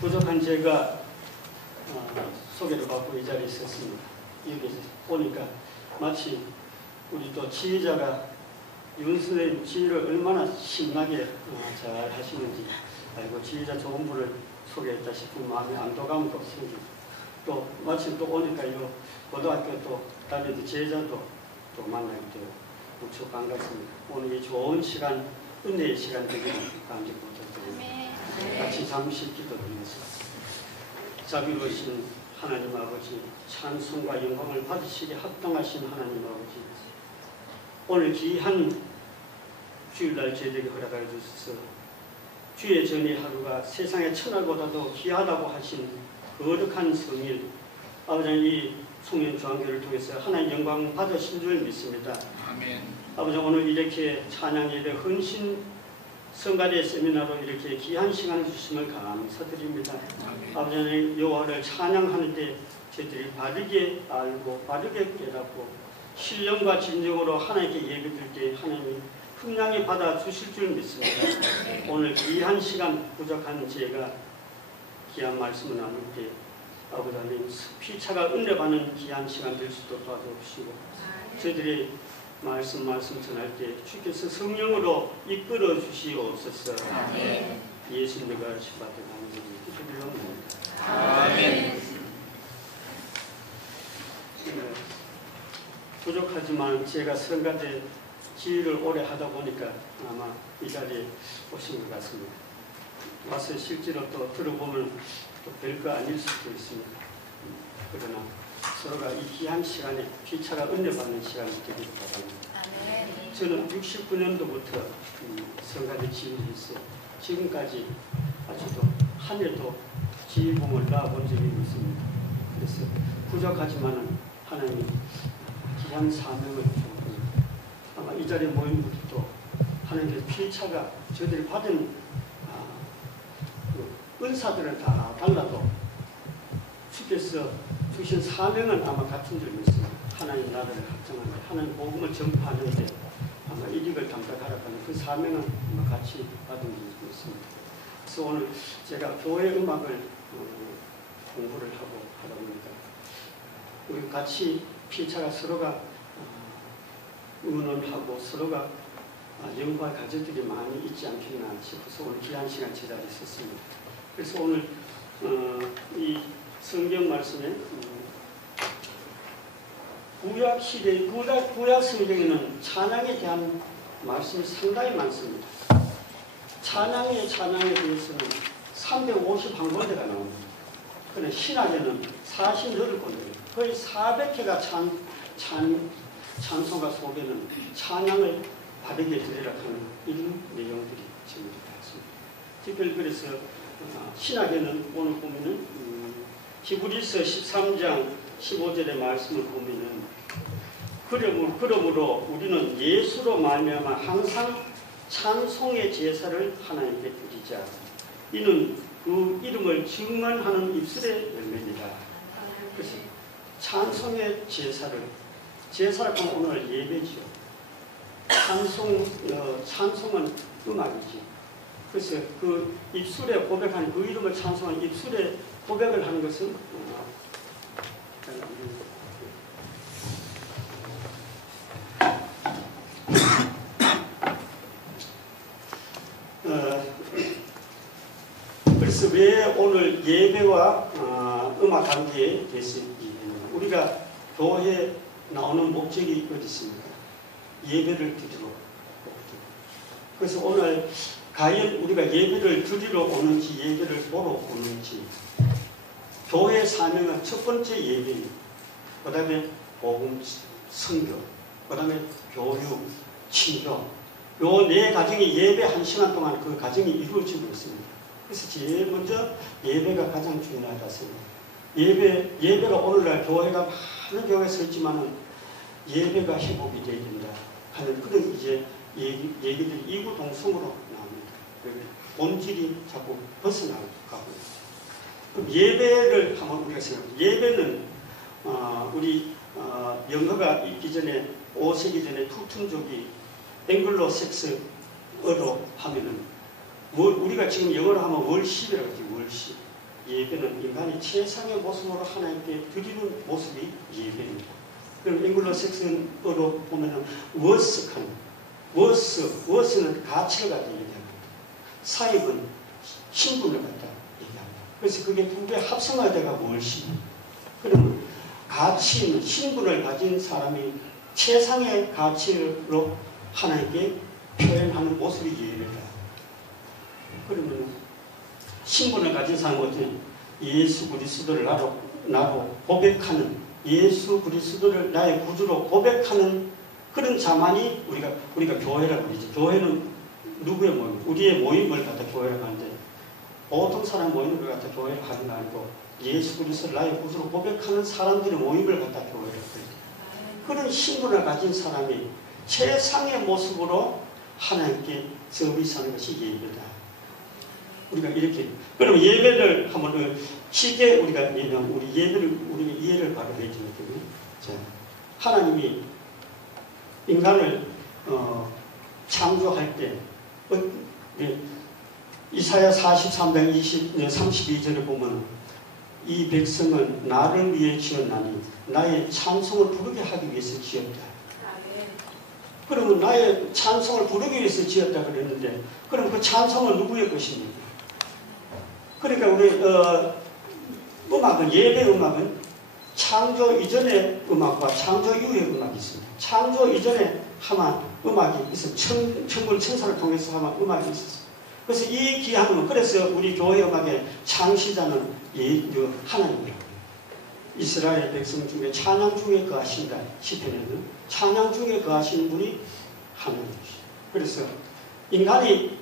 부족한 제가 소개를 받고 이 자리에 있었습니다. 여기 보니까 마치 우리 또 지휘자가 윤수의 지휘를 얼마나 신나게 잘 하시는지 알고 지휘자 좋은 분을 소개했다 싶은 마음의 안도감도 생기고 또 마침 또 오니까 요 고등학교 또 다니는 제자도 또 만나게 되고 무척 반갑습니다. 오늘 이 좋은 시간, 은혜의 시간 되기를 간절히 부탁드립니다. 같이 잠시 기도드리겠습니다. 자비로우신 하나님 아버지, 찬송과 영광을 받으시게 합당하신 하나님 아버지, 오늘 귀한 주일날 저에게 허락하여 주셔서 주의 전의 하루가 세상의 천하보다도 귀하다고 하신 거룩한 성일, 아버지 이 송년주한교를 통해서 하나님 영광 받으신 줄 믿습니다. 아멘. 아버지 오늘 이렇게 찬양 예배 헌신 성가대 세미나로 이렇게 귀한 시간을 주심을 감사드립니다. 아멘. 아버지 여호와를 찬양하는데 저희들이 바르게 알고 바르게 깨닫고 신령과 진정으로 하나님께 예배드릴 때 하나님이 풍량히 받아 주실 줄 믿습니다. 오늘 귀한 시간 부족한 제가 귀한 말씀을 나눌 때 아버지 하나님 피차가 은혜받는 귀한 시간 될 수도 도와주시고 저희들이 말씀 전할 때 주께서 성령으로 이끌어 주시옵소서. 예수님과 주받은 하나님 기도드립니다. 아멘. 부족하지만 제가 성가대 지휘를 오래 하다 보니까 아마 이 자리에 오신 것 같습니다. 와서 실제로 또 들어보면 또 별거 아닐 수도 있습니다. 그러나 서로가 이 귀한 시간에 피차가 은혜받는 시간이 되기를 바랍니다. 저는 69년도부터 성가대 지휘를 했어요. 지금까지 아직도 한 해도 지휘봉을 놔본 적이 없습니다. 그래서 부족하지만은 하나님이 귀한 사명을 주고 아마 이 자리에 모인 분들도 하나님께서 피차가 저들이 받은 은사들은 다 달라도 주께서 주신 사명은 아마 같은 줄 믿습니다. 하나님 나라를 확장하는데 하나님 복음을 전파하는데 아마 일익을 담당하라고 하는 그 사명은 아마 같이 받은 줄 믿습니다. 그래서 오늘 제가 교회 음악을 공부를 하고 하다 보니까 우리 같이 피차가 서로가 의논하고 서로가 연구할 가족들이 많이 있지 않겠나 싶어서 오늘 귀한 시간 제자리에 있었습니다. 그래서 오늘 이 성경 말씀에 구약 시대 구약 성경에는 찬양에 대한 말씀이 상당히 많습니다. 찬양에 대해서는 351군데가 나옵니다. 그런데 신학에는 48군데, 거의 400회가 찬송가 속에는 찬양을 바르게 드리라 하는 이런 내용들이 있습니다. 특별히 그래서 신학에는 오늘 보면은 히브리서 13장 15절의 말씀을 보면은 그러므로 우리는 예수로 말미암아 항상 찬송의 제사를 하나님께 드리자. 이는 그 이름을 증언하는 입술의 열매입니다. 그래서 찬송의 제사라고 하면 오늘 예배죠. 찬송은 음악이지. 그래서 그 입술에 고백하는 그 이름을 찬송하는 입술에 고백을 하는 것은 그래서 왜 오늘 예배와 음악 관계에 대해서 얘기했냐. 우리가 교회에 나오는 목적이 어디 있습니까? 예배를 드리러 오거든요. 그래서 오늘 과연 우리가 예배를 드리러 오는지 예배를 보러 오는지 교회의 사명은 첫 번째 예배입니다. 그 다음에 복음, 선교, 그 다음에 교육, 치료 요 네 가정이 예배 1시간 동안 그 가정이 이루어지고 있습니다. 그래서 제일 먼저 예배가 가장 중요하다 생각합니다. 예배가 오늘날 교회가 많은 교회에 서 있지만은 예배가 회복이 되어야 된다 하는 그런 이제 얘기들이 이구동성으로 나옵니다. 본질이 자꾸 벗어나가고 있습니다. 그럼 예배를 한번 우리가 생각합니다. 예배는 우리 영어가 있기 전에 5세기 전에 투퉁족이 앵글로색스어로 하면은 우리가 지금 영어로 하면 월십이라고 하지. 월십. 예배는 인간이 최상의 모습으로 하나님께 드리는 모습이 예배입니다. 그럼 앵글로색슨어로 보면은 워스칸, 워스는 가치를 갖다 얘기합니다. 사입은 신분을 갖다 얘기합니다. 그래서 그게 두 개 합성할 때가 월십. 그러면 가치는 신분을 가진 사람이 최상의 가치로 하나님께 표현하는 모습이 예배다. 그러면 신분을 가진 사람은 어떻게 예수 그리스도를 나로 고백하는, 예수 그리스도를 나의 구주로 고백하는 그런 자만이 우리가 교회라고 그러죠. 교회는 누구의 모임? 우리의 모임을 갖다 교회라고 하는데, 보통 사람 모임을 갖다 교회를 하는 거 아니고 예수 그리스도를 나의 구주로 고백하는 사람들의 모임을 갖다 교회라고 그러죠. 그런 신분을 가진 사람이 최상의 모습으로 하나님께 서비스하는 것이 예배다. 우리가 이렇게, 그럼 예배를 한번 쉽게 우리가 우리 예배를, 우리가 이해를 바로 해주면 되거든요. 자, 하나님이 인간을 창조할 때, 이사야 43장 32절에 보면 이 백성은 나를 위해 지었나니 나의 찬송을 부르게 하기 위해서 지었다. 그러면 나의 찬송을 부르기 위해서 지었다 그랬는데, 그럼 그 찬송은 누구의 것입니까? 그러니까 우리 음악은, 예배 음악은 창조 이전의 음악과 창조 이후의 음악이 있습니다. 창조 이전에 하나 음악이 있어, 천군 천사를 통해서 하나 음악이 있었어요. 그래서 이 귀한 음악, 그래서 우리 교회 음악의 창시자는 하나님이라고. 이스라엘 백성 중에 찬양 중에 거하신다. 시편에는 찬양 중에 거하시는 분이 하나님이시죠. 그래서 인간이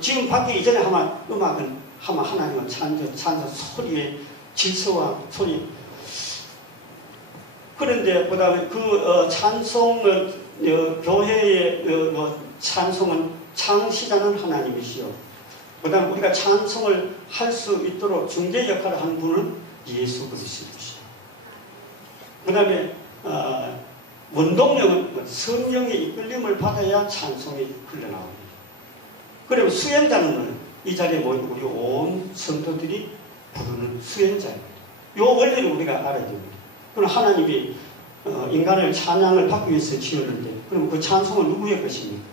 지금 받기 이전에 하면 음악은 하나님은 찬송 소리의 질서와 소리. 그런데 그 다음에 그 찬송을 교회의 찬송은 창시자는 하나님이시요. 그 다음에 우리가 찬송을 할 수 있도록 중재 역할을 하는 분은 예수 그리스도시요. 그 다음에 원동력은 성령의 이끌림을 받아야 찬송이 흘러나옵니다. 그러면 수행자는 이 자리에 모인 우리 온 성도들이 부르는 수행자입니다. 이 원리를 우리가 알아야 됩니다. 그럼 하나님이 인간을 찬양을 받기 위해서 지었는데, 그럼 그 찬송은 누구의 것입니까?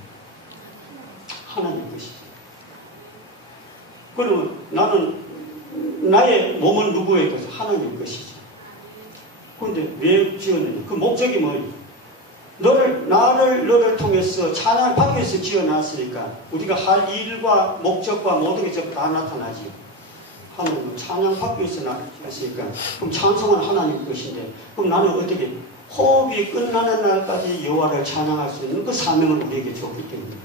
하나님의 것이죠. 그러면 나는 나의 몸은 누구의 것이죠? 하나님의 것이죠. 그런데 왜 지었느냐? 그 목적이 뭐예요? 너를 통해서 찬양을 받기 위해서 지어놨으니까 우리가 할 일과 목적과 모든 게 다 나타나지. 하나님은 찬양 받기 위해서 나왔으니까, 그럼 찬송은 하나님 것인데, 그럼 나는 어떻게 호흡이 끝나는 날까지 여호와를 찬양할 수 있는 그 사명을 우리에게 줬기 때문에.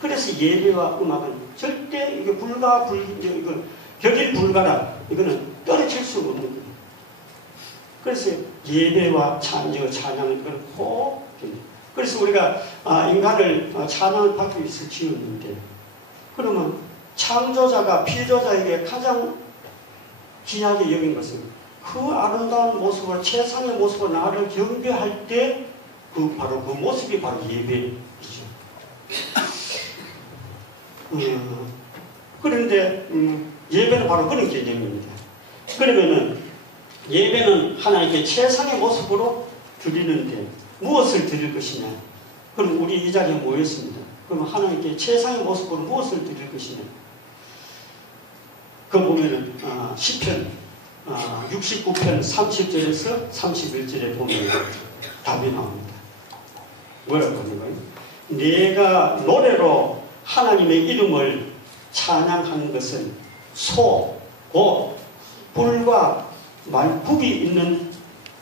그래서 예배와 음악은 절대 이게 이거 결일 불가라. 이거는 떨어질 수가 없는 거예요. 그래서 예배와 찬양은 이걸 꼭. 그래서 우리가 인간을 찬양을 받기 위해서 지었는데, 그러면 창조자가 피조자에게 가장 귀하게 여긴 것은 그 아름다운 모습을, 최상의 모습을 나를 경배할 때 바로 그 모습이 바로 예배이죠. 그런데 예배는 바로 그런 개념입니다. 그러면은 예배는 하나님께 최상의 모습으로 드리는데 무엇을 드릴 것이냐? 그럼 우리 이 자리에 모였습니다. 그러면 하나님께 최상의 모습으로 무엇을 드릴 것이냐? 그 보면은 시편 69편 30절에서 31절에 보면 답이 나옵니다. 뭐라고 하는 거예요? 내가 노래로 하나님의 이름을 찬양하는 것은 곧 불과 말국이 있는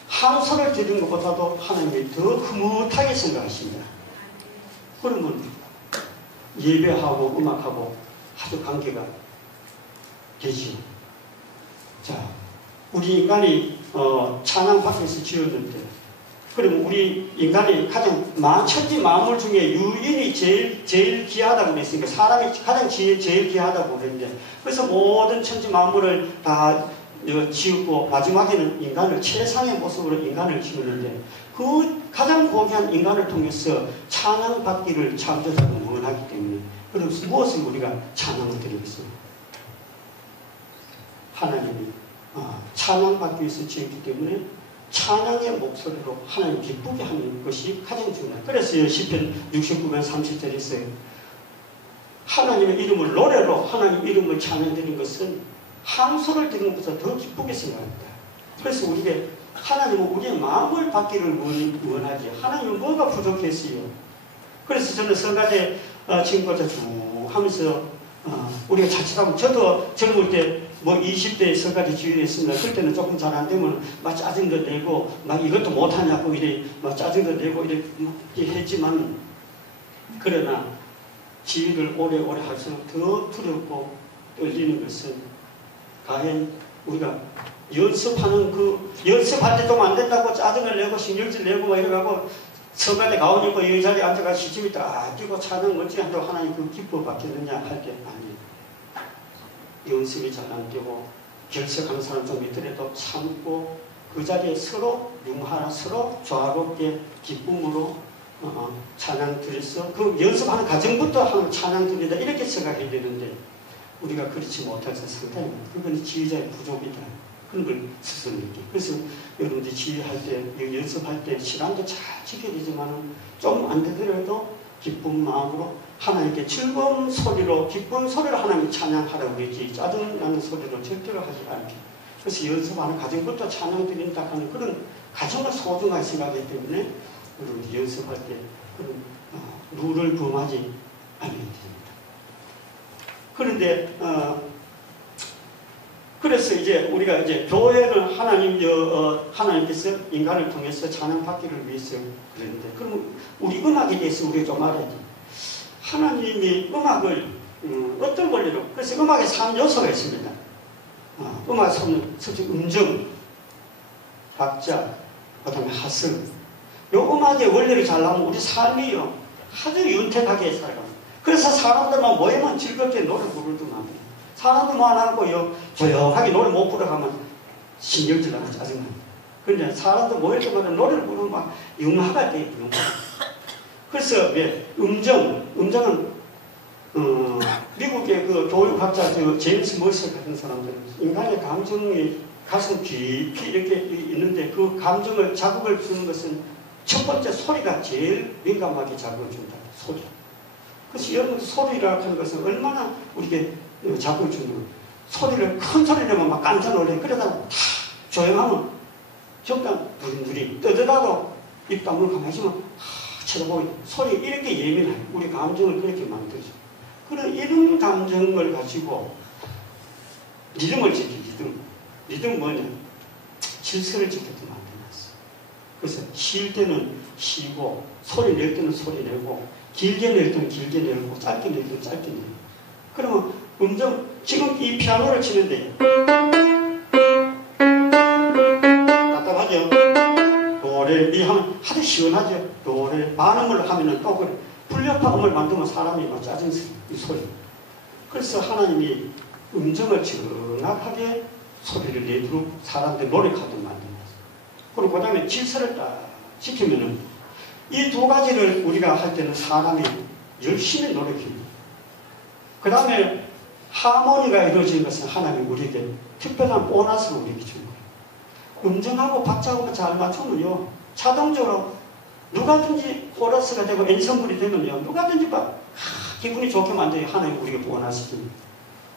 항소를 드리는 것보다도 하나님이 더 흐뭇하게 생각하십니다. 그러면 예배하고 음악하고 아주 관계가 되지요. 자, 우리 인간이 찬양 밖에서 지었는데, 그러면 우리 인간이 가장 천지 만물 중에 유인이 제일 귀하다고 그랬으니까, 사람이 가장 제일 귀하다고 그랬는데, 그래서 모든 천지 만물을 다 지었고 마지막에는 인간을 최상의 모습으로 인간을 지었는데, 그 가장 고귀한 인간을 통해서 찬양받기를 창조자가 원하기 때문에 그래서 무엇을 우리가 찬양을 드리겠어요? 하나님이 찬양받기 위해서 지었기 때문에 찬양의 목소리로 하나님 기쁘게 하는 것이 가장 중요해요. 그래서 시편 69편 30절에 있어요. 하나님의 이름을 노래로 하나님 이름을 찬양드리는 것은 항소를 드리는 것보다 더 기쁘게 생각합니다. 그래서 우리가 하나님은 우리의 마음을 받기를 원하지. 하나님은 뭐가 부족했어요? 그래서 저는 성가대 지금까지 쭉 하면서 우리가 자칫하면 저도 젊을 때 뭐 20대에 성가대 지휘했습니다. 그때는 조금 잘 안 되면 막 짜증도 내고 막 이것도 못하냐고 이래 막 짜증도 내고 이렇게 했지만 그러나 지휘를 오래오래 할수록 더 두렵고 떨리는 것은 과연 우리가 연습할 때 좀 안 된다고 짜증을 내고 신경질 내고 막 이러고 성가대 가운데 있고 이 자리에 앉아가 시침이 딱 뛰고 찬양 멋지게 한다고 하나님 그 기뻐 받겠느냐 할 게 아니에요. 연습이 잘 안 되고 결석하는 사람 좀 있더라도 참고 그 자리에 서로 융화나 서로 조화롭게 기쁨으로 찬양 드려서 그 연습하는 과정부터 하는 찬양 드리다 이렇게 생각해야 되는데 우리가 그렇지 못해서 상당히 그건 지휘자의 부족이다. 그런 걸 스스로 느끼. 그래서 여러분들이 지휘할 때, 연습할 때 시간도 잘 지켜야 되지만 좀 안 되더라도 기쁜 마음으로 하나님께 즐거운 소리로 기쁜 소리로 하나님 찬양하라고 그랬지 짜증나는 소리로 절대로 하지 않게. 그래서 연습하는 과정부터 찬양 드린다 하는 그런 과정을 소중하게 생각하기 때문에 여러분들이 연습할 때 그런 룰을 범하지 않아야 됩니다. 그런데 그래서 이제 우리가 이제 교회는 하나님께서 인간을 통해서 찬양받기를 위해서 그랬는데, 그럼 우리 음악에 대해서 우리가 좀 알아야지. 하나님이 음악을 어떤 원리로, 그래서 음악에 3요소가 있습니다. 음악 3요소, 음정, 박자, 그 다음에 하성. 요 음악의 원리를 잘 나면 우리 삶이요 아주 윤택하게 살아갑니다. 그래서 사람들만 모이면 즐겁게 노래 부르더만 합니다. 사람들 모아놓고요 조용하게 노래 못 부르가면 신경질 나고 짜증납니다. 그런데 사람들 모일 때마다 노래를 부르면 막 융화가 돼요. 그래서 음정은 미국의 그 교육학자 제임스 머서 같은 사람들 인간의 감정이 가슴 깊이 이렇게 있는데 그 감정을 자극을 주는 것은 첫 번째 소리가 제일 민감하게 자극을 준다. 소리. 그래서 여러분 소리라고 하는 것은 얼마나 우리에게 자극을 주는 거예요. 소리를 큰 소리 내면 막 깜짝 놀래. 그러다가 다 조용하면 적당 부리부리 떠들어도 입 다물고 가만히 있으면 쳐다보고 소리 이렇게 예민해요. 우리 감정을 그렇게 만들죠. 그런 이런 감정을 가지고 리듬을 지키죠. 리듬 뭐냐? 질서를 지키게 만들어놨어요. 그래서 쉴 때는 쉬고 소리 낼 때는 소리 내고 길게 낼 때는 길게 내고 짧게 낼 때는 짧게 내고. 그러면 음정, 지금 이 피아노를 치는데 답답하죠? 도레 미 하면 아주 시원하죠? 도레 반음을 하면은 또 그래. 불협화음을 만들면 사람이 막 짜증스러워. 이 소리. 그래서 하나님이 음정을 정확하게 소리를 내도록 사람들 노력하도록 만들어놨어요. 그리고 그 다음에 질서를 딱 지키면은 이 두 가지를 우리가 할 때는 사람이 열심히 노력합니다. 그 다음에 하모니가 이루어지는 것은 하나님이 우리에게 특별한 보너스를 우리에게 주는 거예요. 음정하고 박자하고 잘 맞추면요 자동적으로 누가든지 코러스가 되고 엔sem블이 되면요 누가든지 막 기분이 좋게 만들어요. 하나님 우리에게 보너스 줍니다.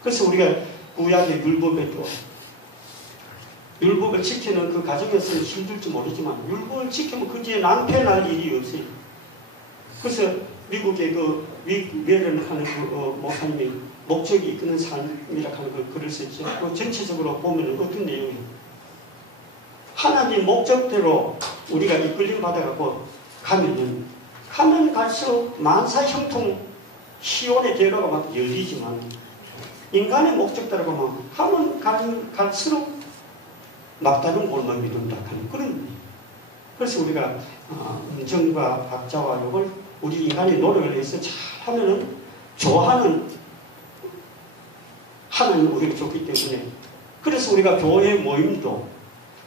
그래서 우리가 구약의 율법을 지키는 그 과정에서 힘들지 모르지만 율법을 지키면 그 뒤에 낭패날 일이 없어요. 그래서 미국의 그 위메런 하는 그 목사님이 목적이 이끄는 삶이라고 하는 그 글을 썼죠. 그 전체적으로 보면 어떤 내용이에요? 하나님 목적대로 우리가 이끌림 받아가고 가면 갈수록 만사 형통 시온의 대로가 막 열리지만 인간의 목적대로 가면 갈수록 막다른 골목이 된다 하는 그런. 그래서 우리가 음정과 박자와 이걸 우리 인간이 노력을 해서 잘 하면은 좋아하는 하나님 우리가 좋기 때문에. 그래서 우리가 교회 모임도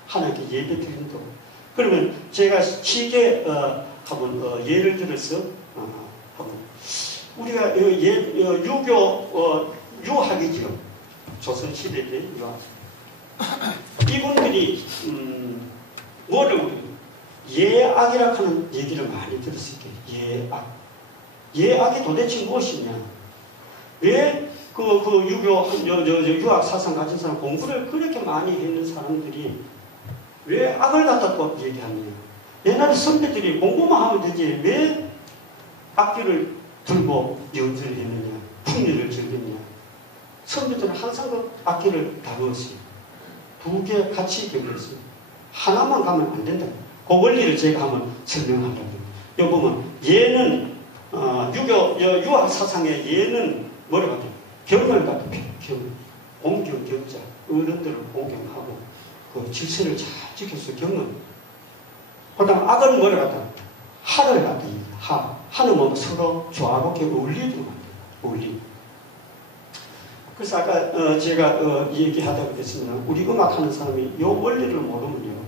하나님께 예배 드림도. 그러면 제가 쉽게 한번 예를 들어서 한번 우리가 유교 유학이죠. 조선시대 때 유학. 이분들이 뭐를 예악이라 하는 얘기를 많이 들었을 거예요. 예악. 예악이 도대체 무엇이냐? 왜 유학 사상 가진 사람, 공부를 그렇게 많이 했는 사람들이 왜 악을 갖다 또 얘기하느냐? 옛날에 선배들이 공부만 하면 되지 왜 악기를 들고 연주를 했느냐? 풍류를 즐겼느냐? 선배들은 항상 그 악기를 다루었어요. 두 개 같이 배웠어요. 하나만 가면 안 된다. 그 원리를 제가 한번 설명하려고 합니다. 여기 보면 예는 유학 사상의 예는 뭐라고 하죠? 경을 갖다 경, 공경, 경자, 어른들을 공경하고 그 질서를 잘 지켜서 경은. 그 다음 악은 뭐라고 하죠? 하를 갖다 하. 하는 뭐 서로 조화롭게 어울리도록 합니다. 어울리. 그래서 아까 제가 얘기하다 그랬습니다. 우리 음악하는 사람이 이 원리를 모르면요.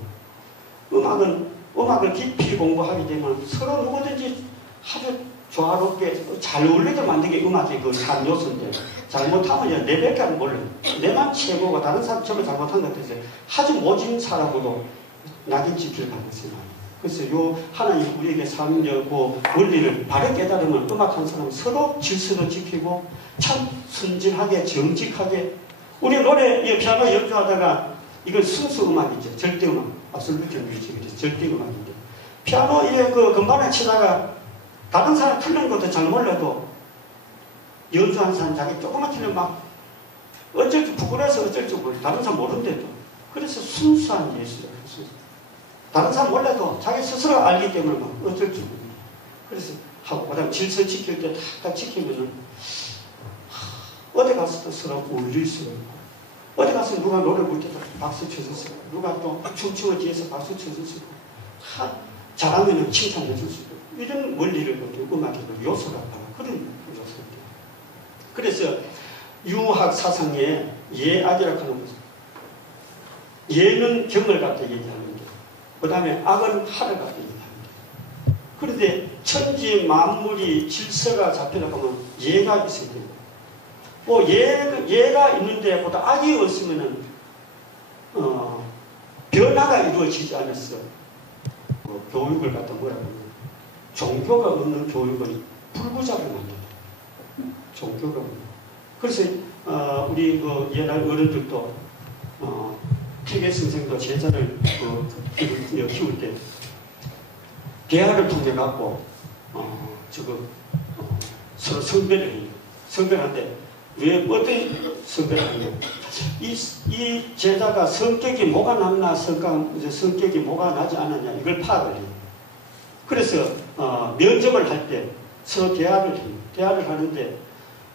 음악을 깊이 공부하게 되면 서로 누구든지 아주 조화롭게 잘 어울리게 만드는 게 음악의 그 산 요소인데 잘못하면 내밖에 몰라요. 내만 최고고 다른 사람 전부 잘못한 것 같아서 아주 모진 사람으로 낙인 찍힐 가능성이 많아요. 그래서 요 하나님 우리에게 삼려고 원리를 바르게 깨달으면 음악하는 사람은 서로 질서도 지키고 참 순진하게 정직하게 우리 노래 피아노 연주하다가 이건 순수 음악이죠. 절대 음악. absolute music이죠. 절대 음악인데 피아노에 그 건반을 치다가 다른 사람 틀린 것도 잘 몰라도 연주하는 사람 자기 조금만 틀리면 막 어쩔 줄 부끄러워서 어쩔 줄 몰라. 다른 사람 모르는데도. 그래서 순수한 예술이에요. 다른 사람 몰라도 자기 스스로 알기 때문에 막 어쩔 줄 몰라. 그래서 하고 그다음 질서 지킬 때 딱 지키면은 어디 가서도 서로 울릴 수 있고 어디 가서 누가 노래 부를 때도 박수 쳐줄 수 있고 누가 또 춤추고 뒤에서 박수 쳐줄 수 있고 잘하면 칭찬해 줄 수 있고 이런 원리를 음악의 요소라고 그런 요소입니다. 그래서 유학 사상의 예악이라고 하는 것은 예는 경을 갖다 얘기하는데 그 다음에 악은 하를 갖다 얘기합니다. 그런데 천지 만물이 질서가 잡히려고 하면 예가 있어야 돼요. 뭐 예가 있는데 보다 악이 없으면은 변화가 이루어지지 않았어. 교육을 갖다 뭐라고 하냐? 종교가 없는 교육은 불구자를 만든다. 종교가 없는. 그래서 우리 그 옛날 어른들도 태계 선생도 제자를 키울 때 대화를 통해 갖고 서로 선별을 해요. 선별하는데 왜 어떤 선별을 하냐? 이 제자가 성격이 뭐가 났나 성격이 뭐가 나지 않았냐 이걸 파악을 해요. 그래서 면접을 할 때 서로 대화를 해요. 대화를 하는데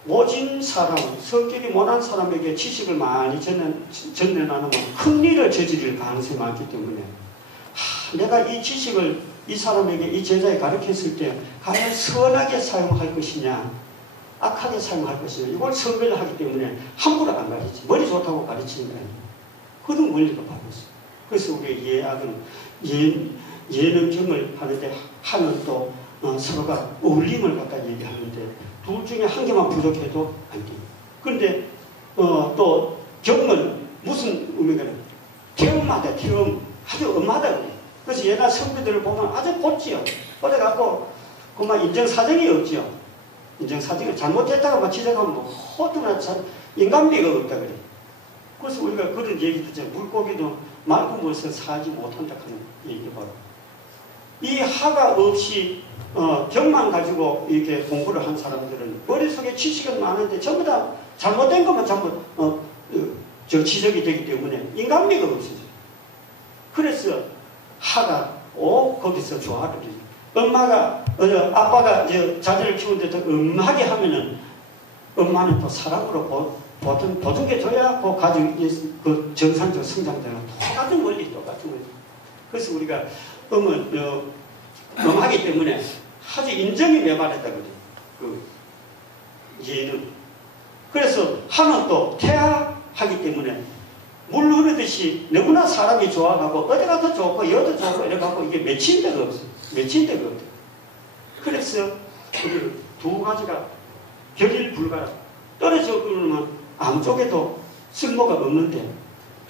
모진 사람, 성격이 모난 사람에게 지식을 많이 전해나누면 큰 일을 저지를 가능성이 많기 때문에 내가 이 지식을 이 사람에게 이 제자에 가르쳤을 때 과연 선하게 사용할 것이냐 악하게 사용할 것이냐 이걸 선별을 하기 때문에 함부로 안 가르치지 머리 좋다고 가르치는 거 아니에요. 그런 원리가 바로 있어요. 그래서 우리 예악은 예는 경을 하는데 하는 또 서로가 어울림을 갖다 얘기하는데 둘 중에 한 개만 부족해도 안 돼요. 그런데 또 경은 무슨 의미가 있나요? 태음마다 태음 아주 엄하다 그래요. 그래서 옛날 선비들을 보면 아주 곧지요. 어디 갖고 그만 인정사정이 없지요. 인정사정이 잘못했다가 막 지적하면 뭐 호두나 인간미가 없다 그래. 그래서 우리가 그런 얘기 듣잖아요. 물고기도 맑고 물서 살지 못한다 하는 얘기 바로. 이 하가 없이 경만 가지고 이렇게 공부를 한 사람들은 머릿속에 지식은 많은데 전부 다 잘못된 것만 전부 지적이 되기 때문에 인간미가 없어져요. 그래서 하가 거기서 조화를 해요. 아빠가 자녀를 키우는데 더 음하게 하면은 엄마는 또 사랑으로 보듬겨줘야 그 가정이 그 정상적 성장되는 똑같은 원리. 그래서 우리가 음은 음하기 때문에 아주 인정이 메말했다 그래요. 그 예는. 그래서 하는 또 태하하기 때문에 물 흐르듯이 너무나 사람이 좋아가고 어디가 더 좋고 여도 좋고 이래갖고 이게 맺힌 데가 없어요. 맺힌 데가 없어요. 그래서 우리 두 가지가 결일 불가라. 떨어져 그러면 아무 쪽에도 쓸모가 없는데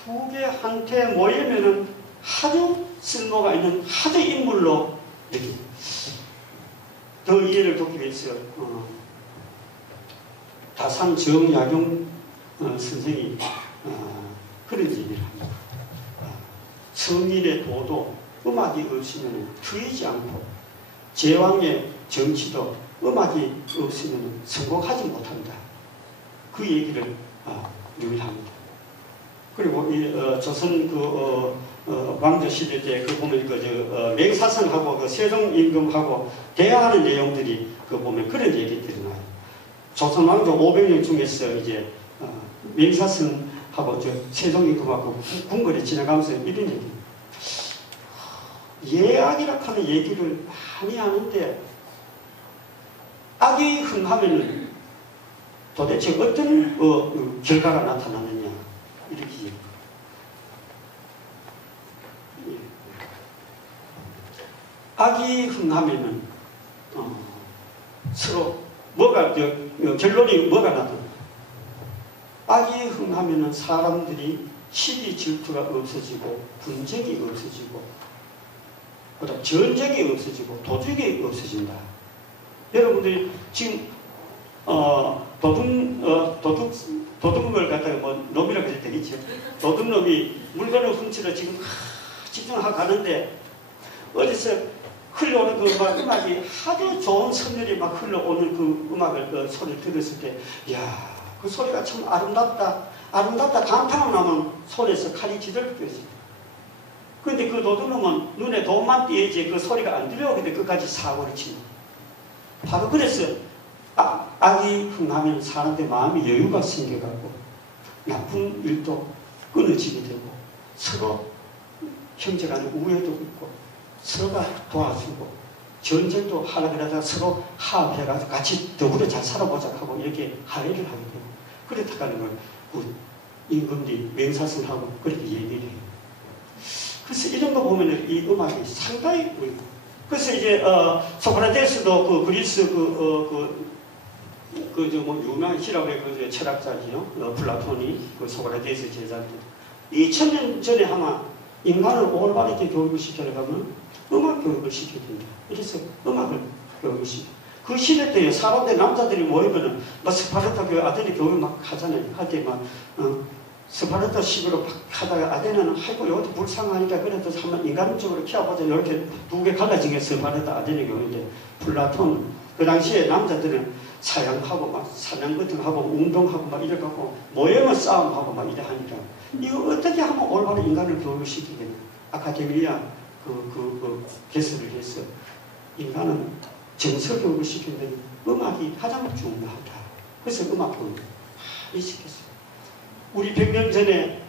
두 개 한테 모이면은 아주 쓸모가 있는 아주 인물로 이렇게 더 이해를 돕기 위해서 다산 정약용 선생이 그런 얘기를 합니다. 성인의 도도 음악이 없으면 트이지 않고 제왕의 정치도 음악이 없으면 성공하지 못한다. 그 얘기를 늘 합니다. 그리고 이 조선 왕조 시대 때 그 보면 맹사성하고 그 세종임금하고 대화하는 내용들이 그 보면 그런 얘기들이 나와요. 조선 왕조 500년 중에서 이제 맹사성하고 세종임금하고 궁궐에 지나가면서 이런 얘기. 예악이라 하는 얘기를 많이 하는데 악이 흥하면 도대체 어떤 결과가 나타나느냐 이렇게 얘기해요. 악이 흥하면은 서로 뭐가 결론이 뭐가 나타나? 악이 흥하면은 사람들이 시기 질투가 없어지고 분쟁이 없어지고 그다음 전쟁이 없어지고 도둑이 없어진다. 여러분들이 지금 도둑을 갖다가 뭐 놈이라고 해도 되겠죠. 도둑놈이 물건을 훔치러 지금 집중하고 가는데 어디서 흘러오는 그 음악이 아주 좋은 선율이 막 흘러오는 그 음악을 그 소리를 들었을 때, 이야, 그 소리가 참 아름답다 감탄하고 나면 손에서 칼이 지들거려지. 그런데 그 도둑놈은 눈에 돈만 띄어지 그 소리가 안 들려오게 끝까지 사고를 치는. 바로 그래서 악이 흥하면 사람들의 마음이 여유가 생겨가고 나쁜 일도 끊어지게 되고 서로 형제간의 우애도 있고 서로가 도와주고 전쟁도 하려고 하다가 서로 화합해가지고 같이 더불어 잘 살아보자 하고 이렇게 합의를 하게 되고 그렇다는 걸 임금들이 맹사성하고 그렇게 얘기를 해요. 그래서 이런 거 보면 이 음악이 상당히 그래서 이제 소크라테스도 그 그리스 유명한 히라브의 그 철학자지요. 플라톤이 그 소크라테스 제자인데 2000년 전에 아마 인간을 올바르게 교육을 시켜가면 음악 교육을 시켜야 된다. 그래서 음악을 교육을 시켜. 그 시대 때 사람들 남자들이 모이면은 막 스파르타 아테네 교육 막 하잖아요. 할 때 막 스파르타식으로 막 하다가 아테네는 아이고 여기 불쌍하니까 그래도 한번 인간적으로 키워보자 이렇게 두 개 갈라진 게 스파르타 아테네 교육인데 플라톤 그 당시에 남자들은 사냥하고 막 사냥 같은 거 하고 운동하고 막 이래 갖고 모여면 싸움하고 막 이래 하니까 이거 어떻게 하면 올바른 인간을 교육을 시키겠냐. 아카데미아 개설을 해서 인간은 정서 교육을 시키는 음악이 가장 중요하다. 그래서 음악 교육을 많이 시켰어요. 우리 100년 전에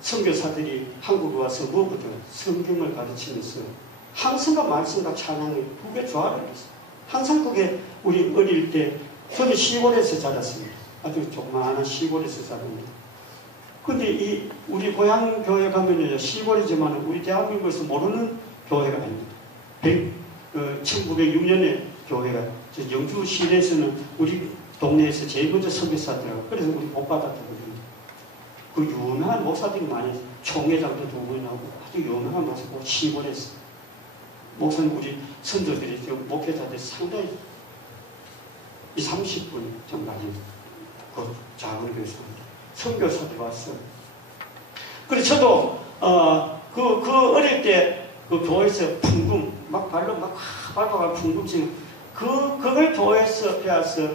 선교사들이 한국에 와서 무엇보다 성경을 가르치면서 항성과 말씀과 찬양의 두 개 조화를 했어요. 항상 그게 우리 어릴 때 저는 시골에서 자랐습니다. 아주 조그마한 시골에서 자랍니다. 근데 우리 고향 교회 가면요 시골이지만 우리 대한민국에서 모르는 교회가 아닙니다. 1906년에 교회가 영주 시내에서는 우리 동네에서 제일 먼저 선교사더라고요. 그래서 우리 복 받았다거든요. 그 유명한 목사들이 많이 총회장도 두 분 나오고 아주 유명한 목사고 시골에서 목사님 우리 선조들이 목회자들이 상당히 30분 정도 그 작은 교회에서 선교사들이 왔어요. 그래서 저도 그 어릴 때 그 교회에서 풍금 막 발로 막 밟아가 풍금 치는 그걸 교회에서 배워서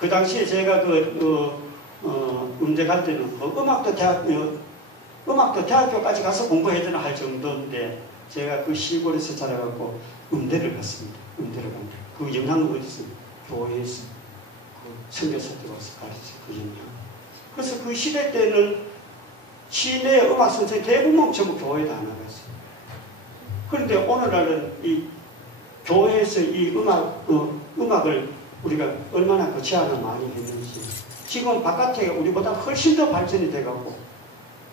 그 당시에 제가 음대 갈 때는 음악도 대학교까지 가서 공부해야 되나 할 정도인데 제가 그 시골에서 자라갖고 음대를 갔습니다. 음대를 갔는데 그 영향은 어디서 교회에서 그 선교사들 와서 가르쳐 그 영향. 그래서 그 시대 때는 시내 음악 선생님 대부분 전부 교회에 다 나갔어요. 그런데 오늘날은 이 교회에서 이 음악을 우리가 얼마나 그 제한을 많이 했는지 지금 바깥에 우리보다 훨씬 더 발전이 돼가고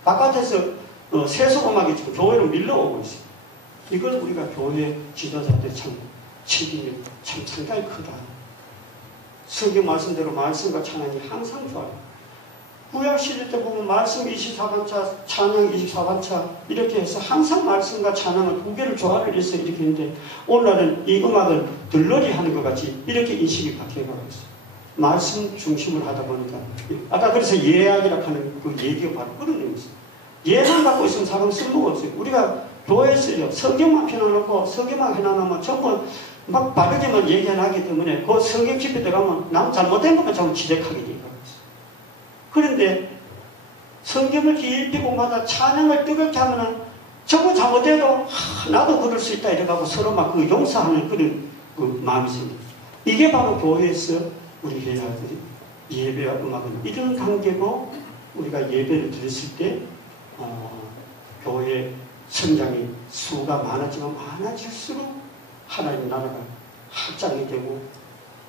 바깥에서 세속 음악이 지금 교회로 밀려오고 있어요. 이걸 우리가 교회 지도자들 참 책임이 참 상당히 크다. 성경 말씀대로 말씀과 찬양이 항상 좋아요. 구약 시대 때 보면 말씀 24반차, 찬양 24반차 이렇게 해서 항상 말씀과 찬양은 두 개를 조화를 해서 이렇게 했는데 오늘날은 이 음악을 들러리 하는 것 같이 이렇게 인식이 바뀌어가고 있어요. 말씀 중심으로 하다 보니까 아까 그래서 예약이라고 하는 그 얘기가 바로 그런 의미였어요. 예만 갖고 있으면 사람 쓸모가 없어요. 우리가 교회에서요 성경만 펴놓고 성경만 해놔놓으면 전부 막 바르게만 얘기하기 때문에 그 성경 깊이 들어가면 남 잘못된 것만 자꾸 지적하게 되고 있어요. 그런데 성경을 깊이 공부하다 찬양을 뜨겁게 하면은 저거 잘못해도 나도 그럴 수 있다 이래가지고 서로 막 그 용서하는 그런 그 마음이 생깁니다. 이게 바로 교회에서 우리 해야 할 예배와 음악은 이런 관계고 우리가 예배를 드렸을 때 교회 성장이 수가 많아지면 많아질수록 하나님의 나라가 확장이 되고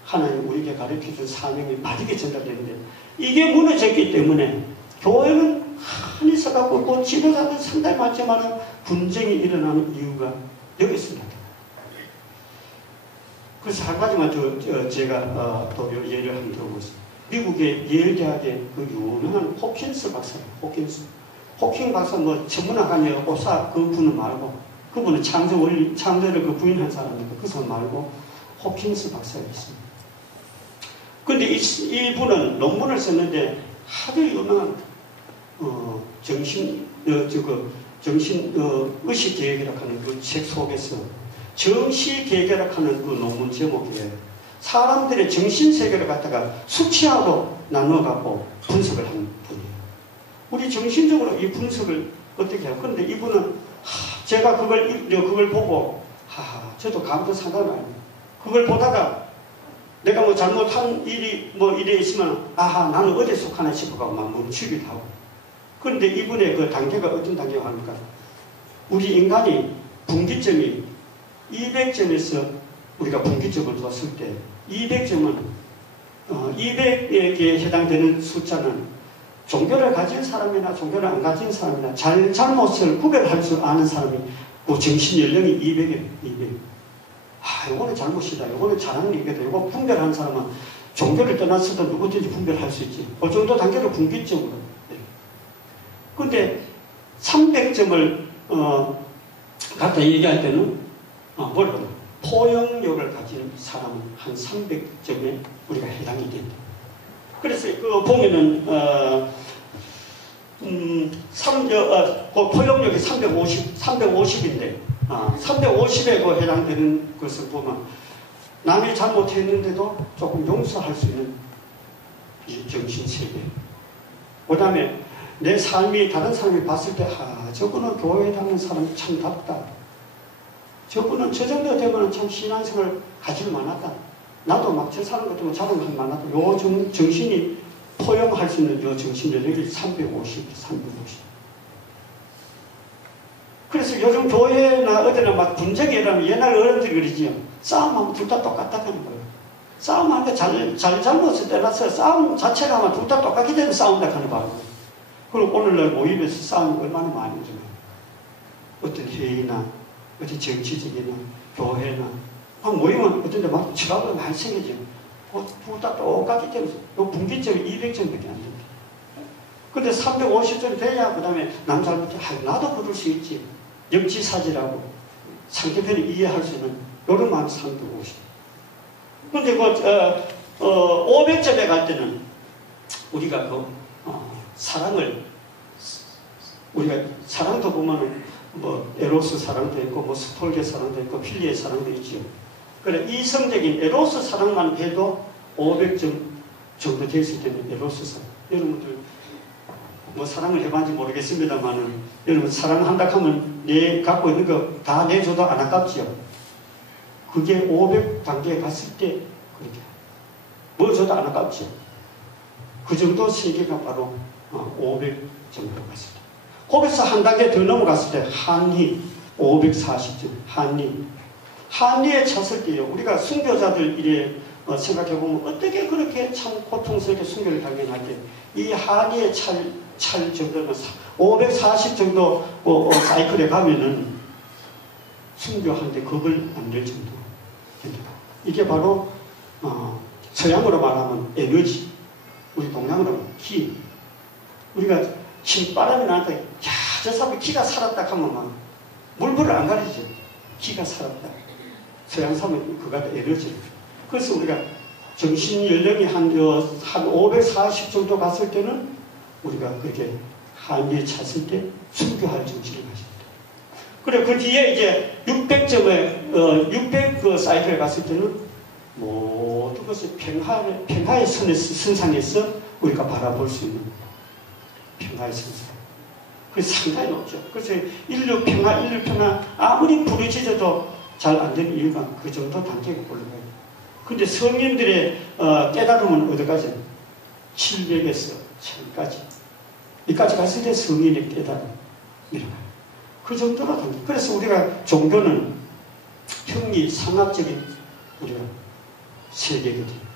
하나님 우리에게 가르쳐준 사명이 바르게 전달되는데 이게 무너졌기 때문에 교회는 한이 서갖고 그 지도자들 상당히 많지만 분쟁이 일어나는 이유가 여기 있습니다. 그래서 한 가지만 더 제가 또 예를 한번 들어보겠습니다. 미국의 예일대학의 그 유명한 호킨스 박사예요. 호킹 박사 뭐 천문학아니에요. 오사 그분은 말고 그분은 창조를 그 부인한 사람이니까 그 사람 말고 호킨스 박사가 있습니다. 그런데 이분은 논문을 썼는데 아주 유명한 의식계획이라고 하는 그 책 속에서 정시계획이라고 하는 그 논문 제목이에요. 사람들의 정신세계를 갖다가 수치하고 나눠갖고 분석을 하는 분이에요. 우리 정신적으로 이 분석을 어떻게 해요? 그런데 이분은 제가 그걸 보고 저도 감도 상관이 아니에요. 그걸 보다가 내가 뭐 잘못한 일이 뭐 이래 있으면 나는 어디에 속하나 싶어가고 막 멈추기도 하고. 그런데 이분의 그 단계가 어떤 단계가 합니까? 우리 인간이 분기점이 200점에서 우리가 분기점을 뒀을 때 200점은 200에게 해당되는 숫자는 종교를 가진 사람이나 종교를 안 가진 사람이나 잘못을 구별할 줄 아는 사람이 그 정신 연령이 200이에요. 200. 요거는 잘못이다. 요거는 잘하는 얘기다. 요거 분별하는 사람은 종교를 떠났어도 누구든지 분별할 수 있지. 그 정도 단계로 분기점으로. 그런데 300점을 갖다 얘기할 때는 뭐라고 포용력을 가진 사람은 한 300점에 우리가 해당이 된다. 그래서 그 보면은 그 포용력이 350인데 350에 그 해당되는 것을 보면 남이 잘못했는데도 조금 용서할 수 있는 이 정신세계. 그 다음에 내 삶이 다른 사람이 봤을 때 저분은 교회에 다니는 사람이 참 답다. 저분은 저 정도 되면 참 신앙생활을 가질 만하다. 나도 막 저 사람 같으면 자랑할 만하다. 요 정신이 포용할 수 있는 요 정신 연령이 350. 그래서 요즘 교회나 어디나 막 분쟁이 일어나면 옛날 어른들이 그러지요. 싸움하면 둘 다 똑같다는 거예요. 싸움하는데 잘못을 떠나서 싸움 자체가 아마 둘 다 똑같기 때문에 싸운다 하는 바람이에요. 그리고 오늘날 모임에서 싸움이 얼마나 많이 일어나요. 어떤 회의나 어떤 정치적이나 교회나 모이면 어떤 데 막 치가고 많이 생기죠. 둘 다 똑같기 때문에 요 분기점이 200점밖에 안 됩니다. 근데 350점 돼야 그 다음에 남 잘못해 나도 그럴 수 있지. 역지사지라고 상대편이 이해할 수 있는 이런 마음이 350. 근데 500점에 갈 때는 우리가 사랑을 우리가 사랑도 보면은 뭐 에로스 사랑도 있고 뭐 스톨게 사랑도 있고 필리의 사랑도 있죠. 그래 이성적인 에로스 사랑만 해도 500점 정도 됐을 때는 에로스 사랑. 여러분들 뭐 사랑을 해봤는지 모르겠습니다만은 여러분 사랑한다 하면 내 갖고 있는 거 다 내줘도 안 아깝지요. 그게 500 단계에 갔을 때 그렇게 뭐 줘도 안 아깝지요. 그 정도 세계가 바로 500 정도 갔을 때. 거기서 한 단계 더 넘어갔을 때 한리 540점 한리에 찼을 때요. 우리가 순교자들 이래 생각해보면 어떻게 그렇게 참 고통스럽게 순교를 당연할 때 이 한리에 찰 정도면 540 정도 사이클에 가면은 순교하는데 겁을 안 낼 정도 됩니다. 이게 바로 서양으로 말하면 에너지, 우리 동양으로 말하면 기. 우리가 신바람이 나한테 야, 저 사람이 기가 살았다 하면 막 물불을 안 가리죠. 기가 살았다. 서양 사람은 그가 에너지. 그래서 우리가 정신 연령이 한 540 정도 갔을 때는 우리가 그렇게 한계에 찼을 때 순교할 정신을 가집니다. 그래 그 뒤에 이제 600점에 600 사이클에 갔을 때는 모든 것을 평화의 선상에서 우리가 바라볼 수 있는 평화의 선상. 그게 상당히 높죠. 그래서 인류 평화 아무리 부르짖어도 잘 안 되는 이유가 그 정도 단계가 올라가요. 근데 성인들의 깨달음은 어디까지? 700에서 1000까지. 이까지 갔을 때 성인의 깨달음 일어나요. 그 정도로 단계. 그래서 우리가 종교는 형리상학적인 우리가 세계거든요.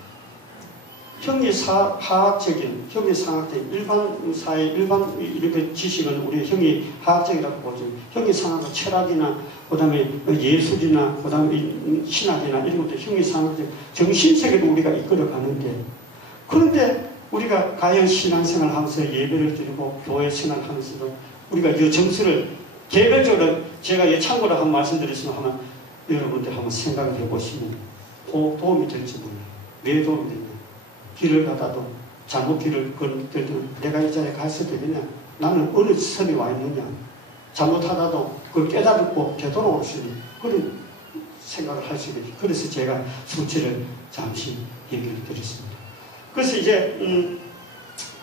형리상학적인 일반 사회, 일반 이렇게 지식은 우리 형리학적이라고 보죠. 형리상학은 철학이나, 그 다음에 예술이나, 그 다음에 신학이나 이런 것도 형리상학적, 정신세계로 우리가 이끌어 가는데, 그런데 우리가 과연 신앙생활 하면서 예배를 드리고 교회 생활 하면서도 우리가 이 정수를 개별적으로 제가 참고로 한번 말씀드렸으면 하면 여러분들 한번 생각을 해보시면 도움이 될지 몰라요. 왜 도움이 되냐. 길을 가다도 잘못 길을 건들 때는 내가 이 자리에 갔을 때겠냐. 나는 어느 선에 와 있느냐. 잘못하다도 그걸 깨닫고 되돌아올 수 있는 그런 생각을 할 수 있겠죠. 그래서 제가 수치를 잠시 얘기를 드렸습니다. 그래서 이제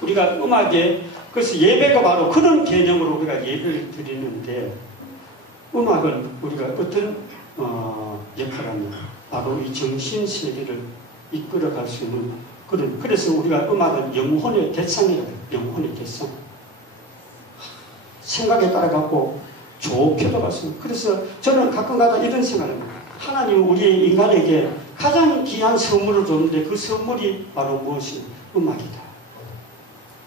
우리가 음악에 그래서 예배가 바로 그런 개념으로 우리가 예배를 드리는데 음악은 우리가 어떤 역할을 하냐. 바로 이 정신세계를 이끌어갈 수 있는 그래서 우리가 음악은 영혼의 대상이라고 해요. 영혼의 대상. 생각에 따라 갖고 좋게도 봤습니다. 그래서 저는 가끔가다 이런 생각을 합니다. 하나님은 우리 인간에게 가장 귀한 선물을 줬는데 그 선물이 바로 무엇이냐? 음악이다.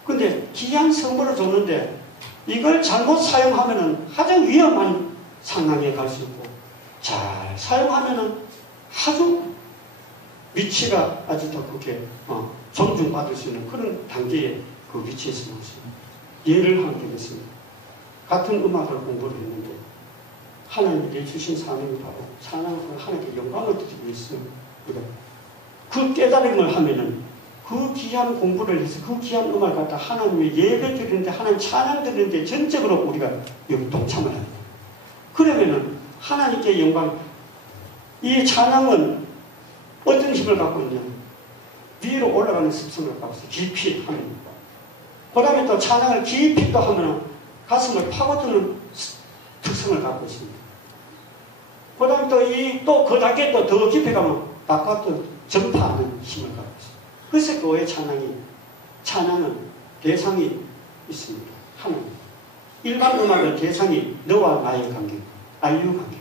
근데 귀한 선물을 줬는데 이걸 잘못 사용하면 가장 위험한 상황에 갈 수 있고 잘 사용하면 아주 위치가 아주 더 그렇게 존중받을 수 있는 그런 단계의 그 위치에서 나왔습니다. 예를 하나 드리겠습니다. 같은 음악을 공부를 했는데 하나님이 내주신 사명이 바로 사랑하고 하나님께 영광을 드리기 위해서 우리가 그 깨달음을 하면은 그 귀한 공부를 해서 그 귀한 음악을 갖다 하나님의 예배 드리는데 하나님 찬양 드리는데 전적으로 우리가 여기 동참을 합니다. 그러면은 하나님께 영광 이 찬양은 어떤 힘을 갖고 있냐면 위로 올라가는 습성을 갖고 있어요. 깊이 하면. 그 다음에 또 찬양을 깊이 또 하면 가슴을 파고드는 특성을 갖고 있습니다. 그 다음에 또 그 단계 또 더 깊이 가면 바깥으로 전파하는 힘을 갖고 있습니다. 그래서 교회 찬양은 대상이 있습니다. 하나님. 일반 음악은 대상이 너와 나의 관계, 안류 관계.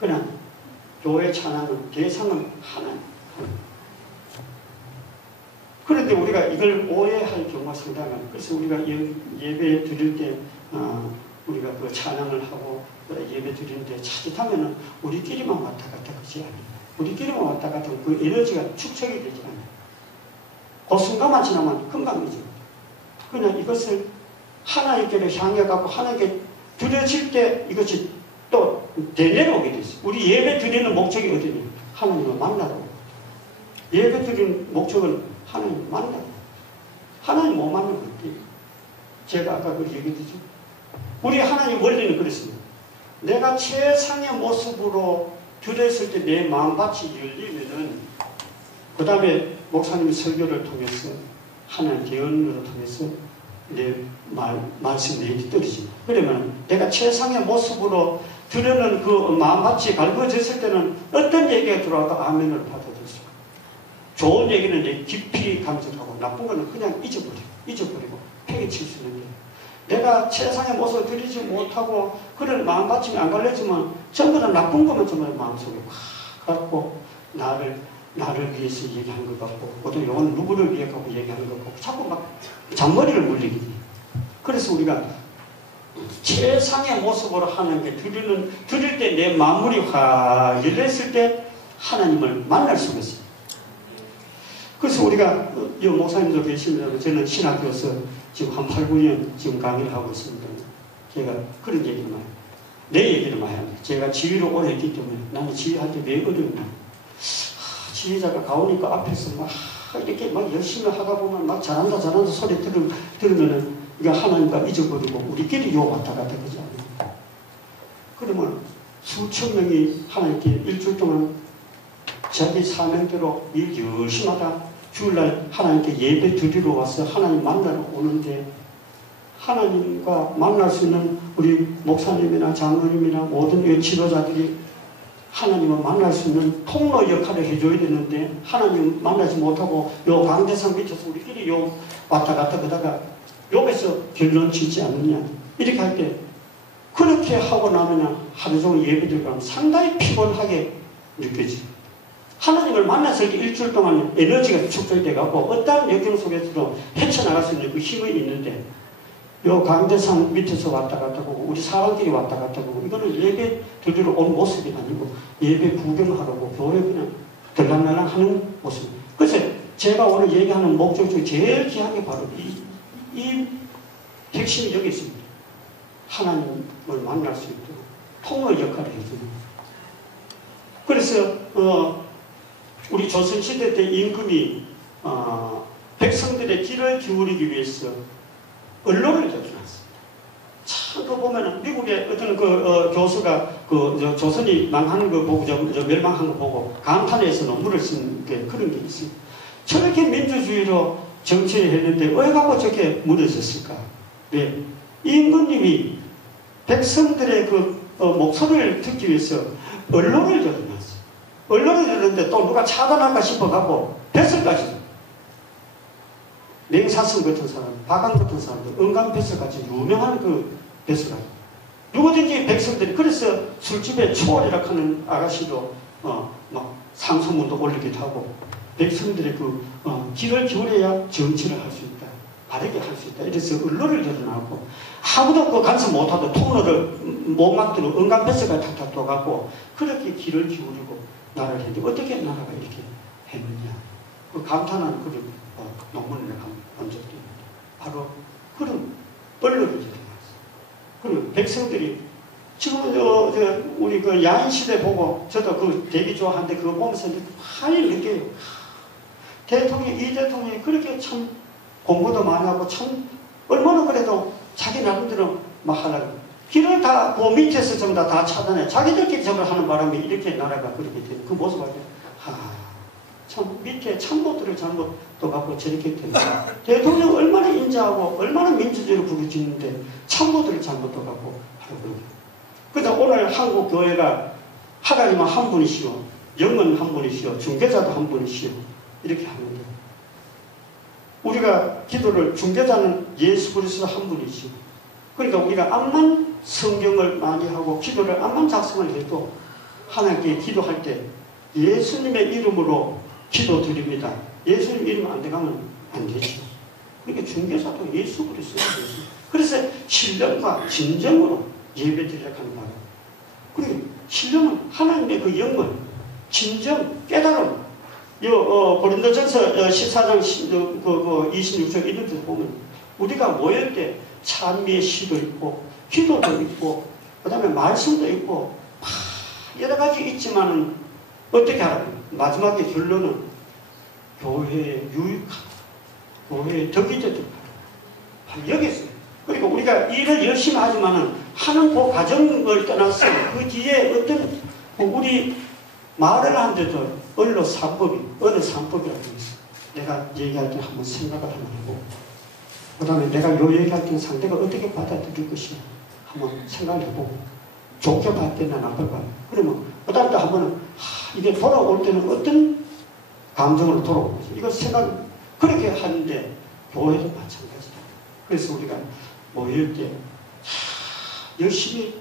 그러나 교회 찬양은 대상은 하나님. 그런데 우리가 이걸 오해할 경우가 상당히 많아요. 그래서 우리가 예배 드릴 때 우리가 그 찬양을 하고 예배 드리는데 자칫하면 우리끼리만 왔다 갔다 하지 않아요. 우리끼리만 왔다 갔다 하면 그 에너지가 축적이 되지 않아요. 그 순간만 지나면 금방 잊어요. 그냥 이것을 하나님께로 향해 갖고 하나님께 드려질 때 이것이 또 되내려오게 됐어요. 우리 예배 드리는 목적이 어디냐? 하나님을 만나러. 예배 드리는 목적은 하나님을 만나러. 하나님 못 만나는 거예요. 제가 아까 그 얘기했죠. 우리 하나님 원리는 그렇습니다. 내가 최상의 모습으로 드렸을 때 내 마음밭이 열리면은 그 다음에 목사님의 설교를 통해서 하나님 개언으로 통해서 내 말씀 내용이 떨어집니다. 그러면 내가 최상의 모습으로 드려는 그 마음밭이 갈구어졌을 때는 어떤 얘기가 들어와도 아멘을 받아들일 수 있고 좋은 얘기는 내 깊이 감정하고 나쁜 거는 그냥 잊어버리고 팽개칠 수 있는데 내가 최상의 모습을 드리지 못하고 그런 마음받침이 안 갈려지면 전부 다 나쁜 것만 정말 마음속에 확 갖고 나를 위해서 얘기하는 것 같고 어떤 요건 누구를 위해 갖고 얘기하는 것 같고 자꾸 막 잔머리를 물리게 돼요. 그래서 우리가 최상의 모습으로 하나님께 드릴 때 내 마음물이 확 열렸을 때 하나님을 만날 수가 있어요. 그래서 우리가 이 목사님도 계시면 저는 신학교에서 지금 한 8, 9년 지금 강의를 하고 있습니다. 제가 그런 얘기를 많이 해요. 내 얘기를 많이 합니다. 제가 지휘를 오래 했기 때문에 나는 지휘할 때 왜 어려웠나. 지휘자가 가오니까 앞에서 막 이렇게 막 열심히 하다 보면 막 잘한다 소리 들으면은 이거 하나님과 잊어버리고 우리끼리 요 왔다 갔다 그러지 않아요. 그러면 수천 명이 하나님께 일주일 동안 자기 사명대로 일 열심히 하다 주일날 하나님께 예배 드리러 와서 하나님 만나러 오는데 하나님과 만날 수 있는 우리 목사님이나 장로님이나 모든 지도자들이 하나님을 만날 수 있는 통로 역할을 해줘야 되는데 하나님 만나지 못하고 요 강대상 밑에서 우리끼리 요 왔다 갔다 그러다가 여기서 결론 짓지 않느냐 이렇게 할 때 그렇게 하고 나면 하루 종일 예배드리고 하면 상당히 피곤하게 느껴지. 하나님을 만나서 일주일 동안 에너지가 축적돼가고 어떠한 역경 속에서도 헤쳐나갈 수 있는 그 힘이 있는데 요 강대상 밑에서 왔다 갔다 보고 우리 사람끼리 왔다 갔다 보고 이거는 예배 드리러 온 모습이 아니고 예배 구경하려고 교회 그냥 들락날락 하는 모습. 그래서 제가 오늘 얘기하는 목적 중에 제일 귀한 게 바로 이 핵심이 여기 있습니다. 하나님을 만날 수 있도록 통로 역할을 해주는. 그래서 우리 조선시대 때 임금이 백성들의 귀를 기울이기 위해서 언론을 적어놨습니다. 참, 그 보면은 미국의 어떤 교수가 조선이 망하는 거 보고, 멸망한 거 보고, 감탄해서 논문을 쓴 게 그런 게 있어요. 저렇게 민주주의로 정치를 했는데, 왜 가고 저렇게 무너졌을까? 네. 임금님이 백성들의 목소리를 듣기 위해서 언론을 적어놨어요. 언론을 적었는데 또 누가 차단할까 싶어갖고, 뱃설까지 맹사성 같은 사람, 박강 같은 사람들, 은강뱃설같이 유명한 뱃설까지. 누구든지 백성들이, 그래서 술집에 초월이라 하는 아가씨도, 막 상소문도 올리기도 하고, 백성들의 귀를 기울여야 정치를 할 수 있다. 바르게 할 수 있다. 이래서 언론을 열어놨고, 아무도 간섭 못하도 통로를 못 막도록 은강뱃설까지 탁탁 떠갖고, 그렇게 귀를 기울이고 나라를 했는데, 어떻게 나라가 이렇게 했느냐. 감탄하는 그런 논문을 한 적도 있는데 바로 그런 언론을 일어났어요. 그리고 백성들이 지금 우리 야인시대 보고 저도 되게 좋아하는데 그거 보면서 많이 느껴요. 이 대통령이 그렇게 참 공부도 많이 하고 참 얼마나 그래도 자기 나름대로 막 하려고 길을 다 그 밑에서 전부 다 차단해 자기들끼리 저걸 하는 바람에 이렇게 나라가 그렇게 되는 그 모습을 할 때 참 밑에 참모들을 잘못 또 갖고 저렇게 된다. 대통령 얼마나 인자하고 얼마나 민주주의를 부르짖는데 참모들을 잘못 또 갖고 하려고. 그런데 오늘 한국 교회가 하나님은 한 분이시오, 영은 한 분이시오, 중개자도 한 분이시오 이렇게 하는데 우리가 기도를 중개자는 예수 그리스도 한 분이시오. 그러니까 우리가 암만 성경을 많이 하고 기도를 암만 작성을 해도 하나님께 기도할 때 예수님의 이름으로 기도드립니다. 예수님 이름 안 들어가면 안 되죠. 그러니까 중개사도 예수 그리스도. 그래서 신령과 진정으로 예배드리려고 하는 거예요. 그리고 신령은 하나님의 그 영을 진정, 깨달음. 고린도전서 14장 26절 이런 데서 보면 우리가 모일 때 찬미의 시도 있고 기도도 있고 그 다음에 말씀도 있고 여러 가지 있지만은 어떻게 하라고요? 마지막에 결론은 교회에 유익하고 교회에 덕이 되도록 하라. 여기 있어요. 그러니까 우리가 일을 열심히 하지만은 하는 그 과정을 떠나서 그 뒤에 어떤 우리 말을 하는데도 언어 3법이라고 있어요. 내가 얘기할 때 한번 생각을 한번 해보고 그 다음에 내가 요 얘기할 때는 상대가 어떻게 받아들일 것이냐 한번 생각을 해보고 좋게 받을 때는 나쁠 거야. 그러면 그 다음에 또 한번은 이게 돌아올 때는 어떤 감정으로 돌아오는 거지. 이거 생각, 그렇게 하는데 교회도 마찬가지다. 그래서 우리가 모일 때 열심히,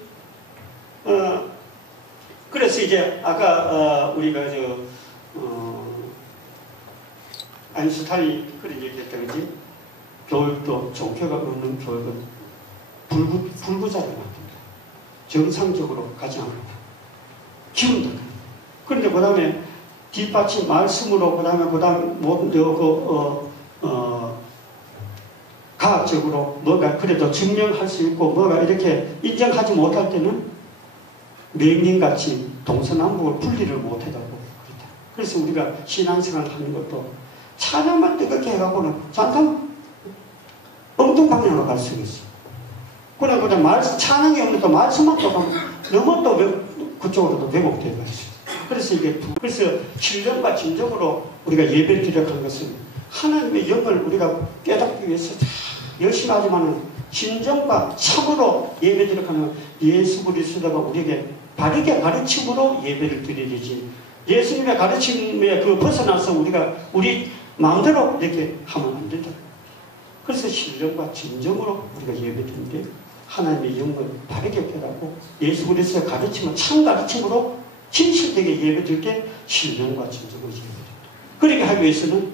그래서 이제 아까 우리가 아인슈타인이 그런 얘기 했다, 그지? 교육도 종교가 없는 교육은 불구자를 만든다. 정상적으로 가지 않는다. 기운다. 그런데 그 다음에 뒷받침 말씀으로 그다음에 과학적으로 뭐가 그래도 증명할 수 있고 뭐가 이렇게 인정하지 못할 때는 맹인같이 동서남북을 분리를 못하다고 그랬다. 그래서 우리가 신앙생활을 하는 것도 찬양만 뜨겁게 해갖고는 잔탕 엉뚱방향으로 갈 수 있어. 그냥 찬양이 없는 또 말씀만 또 가면 너무 또 그쪽으로도 왜곡되어 있어. 그래서 그래서 신령과 진정으로 우리가 예배를 드리려고 하는 것은 하나님의 영을 우리가 깨닫기 위해서 열심히 하지만 진정과 참으로 예배 드리려고 하는 예수 그리스도가 우리에게 바르게 가르침으로 예배를 드리지, 예수님의 가르침에 벗어나서 우리가 우리 마음대로 이렇게 하면 안 된다. 그래서 신령과 진정으로 우리가 예배 드리는데 하나님의 영을 바르게 깨닫고 예수 그리스도의 가르침을 참 가르침으로 진실되게 예배 드릴 때 신령과 진정으로 예배 드린다. 그렇게 하기 위해서는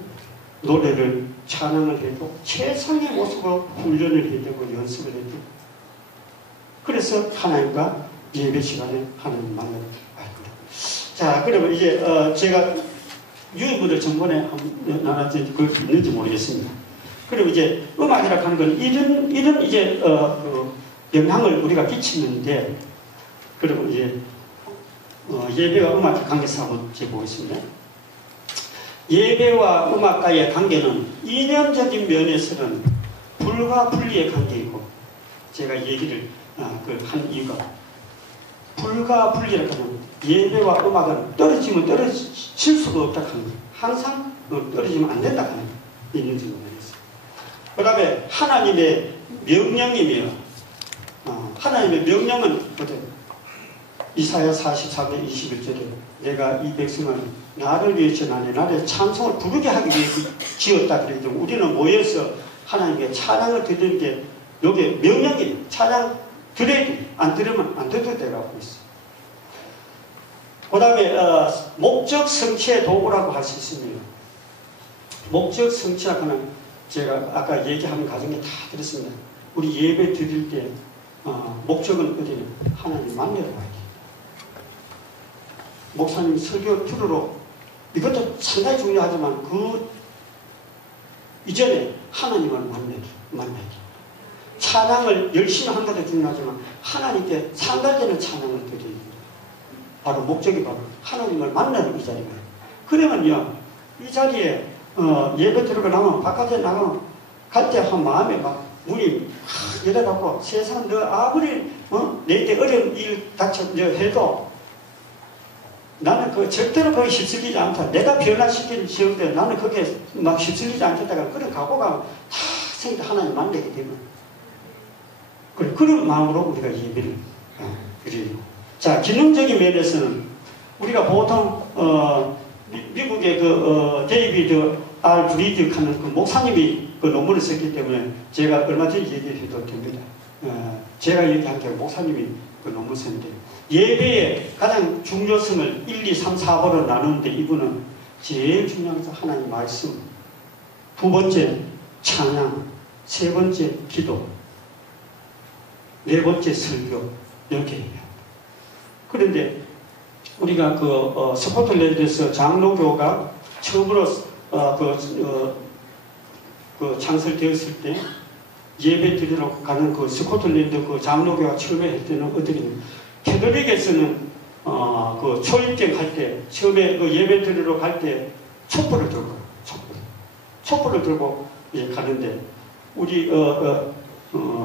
노래를 찬양을 해도 최상의 모습으로 훈련을 해야 되고 연습을 해야 되고, 그래서 하나님과 예배 시간에 하나님 만나는 겁니다. 자, 그러면 이제 제가 유인부들 전번에 나눴는지 그걸 있는지 모르겠습니다. 그리고 이제 음악이라고 하는 건 이런 이제 영향을 우리가 끼치는데, 그리고 이제 예배와 음악의 관계성 한번 보겠습니다. 예배와 음악과의 관계는 이념적인 면에서는 불과 분리의 관계이고, 제가 얘기를 한 이유가 불과 분리라고 하면 예배와 음악은 떨어지면 떨어질 수가 없다고 하는 거예요. 항상 떨어지면 안 된다고 하는 거예요. 이념적인 면에서. 그 다음에 하나님의 명령이며, 하나님의 명령은 어때요? 이사야 44장 21절에 내가 이 백성을 나를 위해 전하니 나를 찬송을 부르게 하기 위해 지었다 그랬죠. 우리는 모여서 하나님께 찬양을 드리는 게 여기 명령이에요. 찬양 드려야 돼. 안 들으면 안 돼도 되라고 있어요. 그 다음에 목적 성취의 도구라고 할 수 있습니다. 목적 성취라고 하는, 제가 아까 얘기하는 과정에 다 들었습니다. 우리 예배 드릴 때 목적은 어디냐? 하나님 만나러 가야 돼. 목사님 설교 들으러, 이것도 상당히 중요하지만 그 이전에 하나님을 만나야 돼. 찬양을 열심히 하는 것도 중요하지만 하나님께 상달되는 찬양을 드려야 돼. 바로 목적이 바로 하나님을 만나는 이 자리가. 그러면요, 이 자리에 예배 들어가 나면 바깥에 나가면 갈 때 한 마음에 막 문이 열어갖고 세상 너 아무리 내게 어려운 일 닥쳐 해도 나는 절대로 거기 휩쓸리지 않다. 내가 변화시키는 시험때 나는 거기에 막 휩쓸리지 않겠다가 그런 각오가 다 생겨 하나님 만나게 되면 그런 마음으로 우리가 예배를 드리고. 자, 기능적인 면에서는 우리가 보통 미국의 데이비드 R. 브리드 하는 목사님이 논문을 썼기 때문에 제가 얼마 전에 얘기해도 됩니다. 제가 얘기한 게 목사님이 논문 썼는데, 예배의 가장 중요성을 1, 2, 3, 4번으로 나누는데 이분은 제일 중요한 것은 하나님 말씀, 두 번째 찬양, 세 번째 기도, 네 번째 설교, 이렇게 해요. 그런데 우리가 스코틀랜드에서 장로교가 처음으로 창설되었을 때 예배 드리러 가는 스코틀랜드 장로교가 처음에 할 때는 어떻게 되냐면, 캐톨릭에서는 초입경 할 때 처음에 예배 드리러 갈 때 촛불을 들고 촛불을 들고 가는데, 우리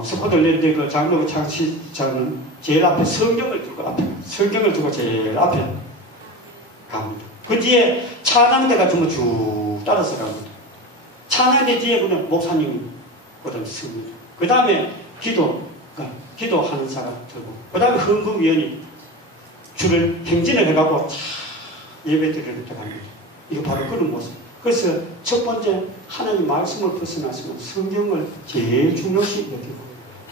스코틀랜드 장로교 창시자는 제일 앞에 성경을 들고 제일 앞에 갑니다. 그 뒤에 찬양대가 쭉 따라서 갑니다. 찬양대 뒤에 그냥 목사님이 씁니다. 그 다음에 기도하는 사람 들고, 그 다음에 헌금위원이 줄을 행진을 해가고 예배드리러 들어갑니다. 이거 바로 그런 모습. 그래서 첫 번째 하나님 말씀을 벗어났으면 성경을 제일 중요시 여기고,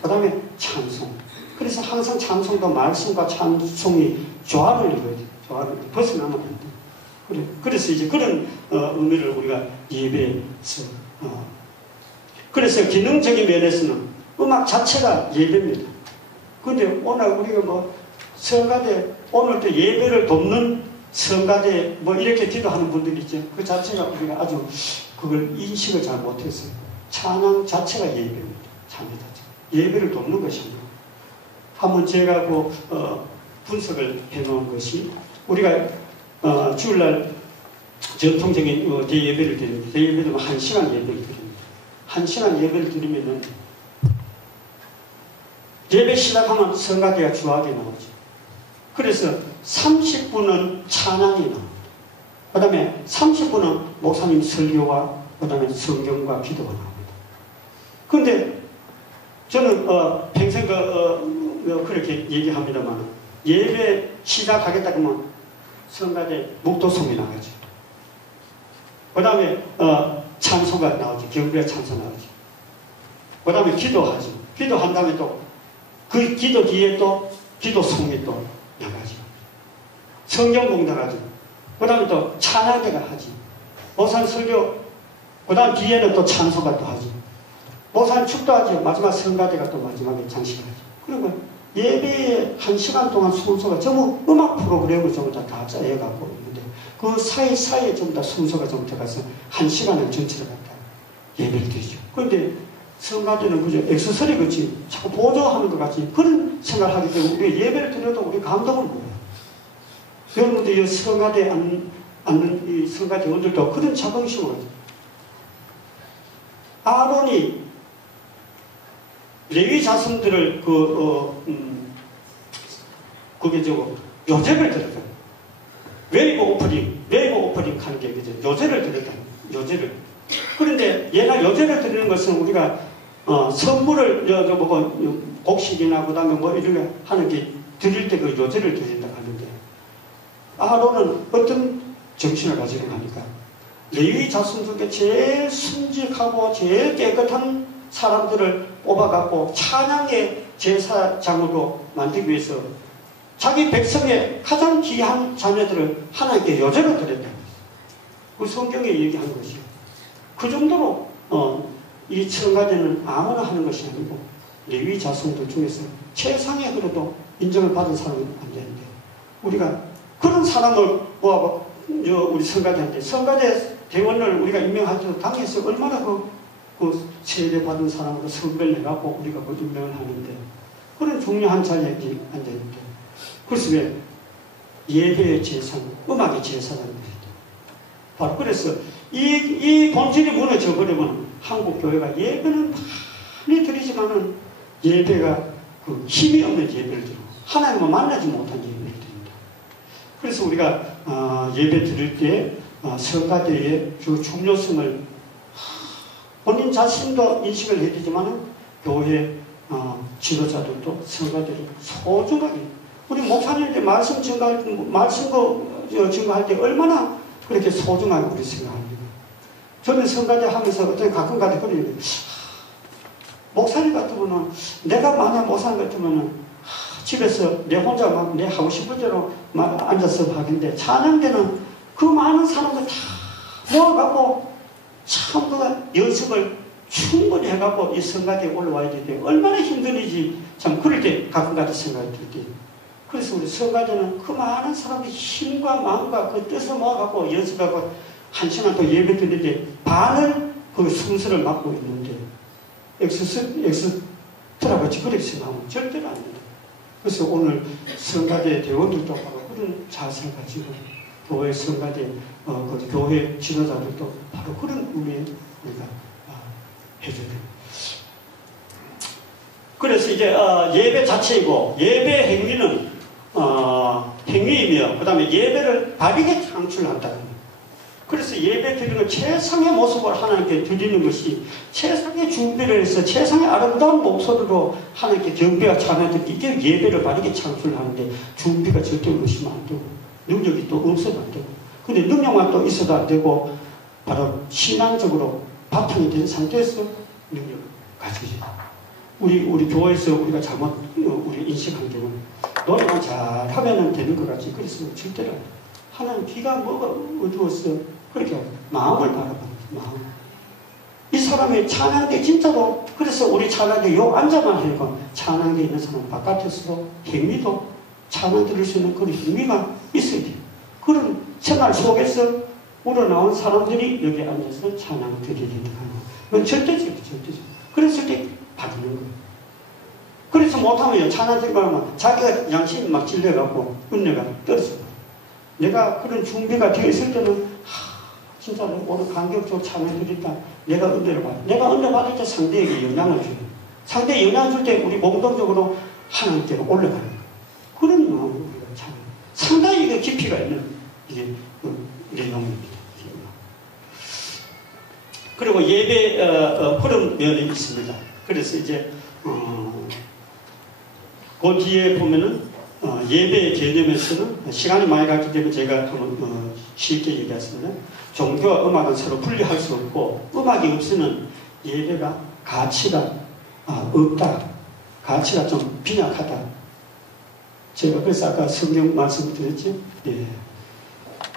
그 다음에 찬송. 그래서 항상 찬송과 말씀과 찬송이 조화를 이루어야 돼요. 조화를 벗어나면 안 돼요. 그래서 이제 그런 의미를 우리가 예배에서 그래서 기능적인 면에서는 음악 자체가 예배입니다. 근데 오늘 우리가 성가대 오늘도 예배를 돕는 성가대 뭐 이렇게 기도하는 분들이 있죠. 그 자체가 우리가 아주 그걸 인식을 잘 못했어요. 찬양 자체가 예배입니다. 찬양 자체. 예배를 돕는 것입니다. 한번 제가 분석을 해놓은 것이 우리가 주일날 전통적인 대예배를 드립니다. 대예배는 1시간 예배를 드립니다. 1시간 예배를 드리면은 예배 시작하면 성가대가 주하게 나오죠. 그래서 30분은 찬양이 나옵니다. 그 다음에 30분은 목사님 설교와 그 다음에 성경과 기도가 나옵니다. 그런데 저는 평생 그렇게 얘기합니다만 예배 시작하겠다 그러면 성가대 묵도송이 나가죠. 그 다음에 찬송가 나오죠. 경배 찬송 나오죠. 그 다음에 기도하죠. 기도한 다음에 또 그 기도 뒤에 또 기도송이 또 나가죠. 성경 공독하죠. 그 다음에 또 찬양대가 하지. 목사님 설교, 그 다음 뒤에는 또 찬송가 또 하지. 목사님 축도하죠. 마지막 성가대가 또 마지막에 장식하죠. 그러면 예배에 1시간 동안 순서가 전부 음악 프로그램을 전부 다 짜여갖고 있는데 그 사이사이에 전부 다 순서가 좀 들어가서 1시간을 전체를 갖다 예배를 드리죠. 그런데 성가대는 그저 액세서리 같이 자꾸 보조하는 것 같이 그런 생각을 하기 때문에 우리 예배를 드려도 우리 감동을 못해요. 여러분들 이 성가대 앉는 이 성가대원들도 그런 자긍심을 가지고 아론이 레위 자손들을 그게 요제를 드렸다. 웨이브 오프닝 하는 게 그죠. 요제를 드렸다. 요제를. 그런데 얘가 요제를 드리는 것은 우리가 선물을 곡식이나 그 다음에 뭐 이런 거 하는 게 드릴 때 그 요제를 드린다고 하는데 아론은 어떤 정신을 가지고 가니까 레위 자손 중에 제일 순직하고 제일 깨끗한 사람들을 뽑아갖고 찬양의 제사장으로 만들기 위해서 자기 백성의 가장 귀한 자녀들을 하나님께 요제로 드렸다. 그 성경에 얘기한 것이요. 그 정도로 이 성가대는 아무나 하는 것이 아니고 레위 자손들 중에서 최상의 그래도 인정을 받은 사람은 안 되는데 우리가 그런 사람을 모아서 우리 성가대한테 성가대 대원을 우리가 임명할 때도 당에서 얼마나 그 세례받은 사람으로 선별을 해갖고 우리가 그 임명을 하는데 그런 중요한 자리에 앉아있는데 그래서 왜 예배의 제사는 음악의 제사라는 것이다. 바로 그래서 이 본질이 무너져 버리면 한국 교회가 예배는 많이 드리지만은 예배가 그 힘이 없는 예배를 드리고 하나님을 만나지 못한 예배를 드립니다. 그래서 우리가 예배 드릴 때 성가대의 그 중요성을 본인 자신도 인식을 해야 되지만은 교회 지도자들도 성가대를 소중하게 우리 목사님들 말씀 증거할 때 얼마나 그렇게 소중하게 우리 생각합니다. 저는 성가대 하면서 어떤 가끔 가다 그런 얘기 목사님 같으면은 내가 만약 목사님 같으면은 집에서 내 혼자 막 내 하고 싶은 대로 막 앉아서 하는데 찬양대는 그 많은 사람들 다 모아갖고 참 그 연습을 충분히 해갖고 이 성가대에 올라와야 되는데 얼마나 힘들지 참 그럴 때 가끔 가다 생각이 들 때 그래서 우리 성가대는 그 많은 사람의 힘과 마음과 그 뜻을 모아갖고 연습하고 1시간 또 예배 드리는데 반을 그 순서를 맡고 있는데 엑스트라 같이 그렇게 생각하면 절대로 안 된다. 그래서 오늘 성가대 대원들도 바로 그런 자세를 가지고 교회 성가대 그 교회 지도자들도 바로 그런 의미에 우리가 해줘야 됩니다. 그래서 이제 예배 자체이고 예배 행위는 행위이며 그 다음에 예배를 바르게 창출한다. 그래서 예배 드리는 최상의 모습을 하나님께 드리는 것이 최상의 준비를 해서 최상의 아름다운 목소리로 하나님께 경배와 찬양을 이게 예배를 바르게 창출하는데 준비가 절대 없으면 안 되고 능력이 또 없어도 안 되고 근데 능력만 또 있어도 안 되고 바로 신앙적으로 바탕이 된 상태에서 능력을 가지게 됩니다. 우리 교회에서 우리가 잘못 우리 인식한 경우는 노래만 잘하면 되는 것 같지 그래서 절대로 하나님 귀가 뭐가 어두웠어 그렇게 마음을 바라봐 마음. 이 사람의 찬양대 진짜로 그래서 우리 찬양대 요 앉아만 하니까 찬양대 있는 사람 바깥에서도 행위도 찬양 들을 수 있는 그런 행위가 있어야 돼요. 그런 생활 속에서 우러나온 사람들이 여기 앉아서 찬양 드리게 되는 건 절대적이죠. 절대적. 그랬을 때 받는 거예요. 그래서 못하면 찬양 드리면 자기가 양심이 막 찔려갖고 은혜가 떨어져요. 내가 그런 준비가 되어 있을 때는 진짜 오늘 감격적으로 찬양 드렸다. 내가 은혜를 받아. 내가 은혜 받을 때 상대에게 영향을 줘요. 상대에 영향을 줄 때 우리 공동적으로 하나님께로 올라가는 거예요. 그런 마음으로 우리가 찬양. 상당히 이게 깊이가 있는 이게 내용입니다. 그리고 예배 그런 면이 있습니다. 그래서 이제 그 뒤에 보면은 예배 개념에서는 시간이 많이 갔기 때문에 제가 한번 쉽게 얘기했습니다. 종교와 음악은 서로 분리할 수 없고 음악이 없으면 예배가 가치가 없다. 가치가 좀 빈약하다. 제가 그래서 아까 성경 말씀드렸죠. 예.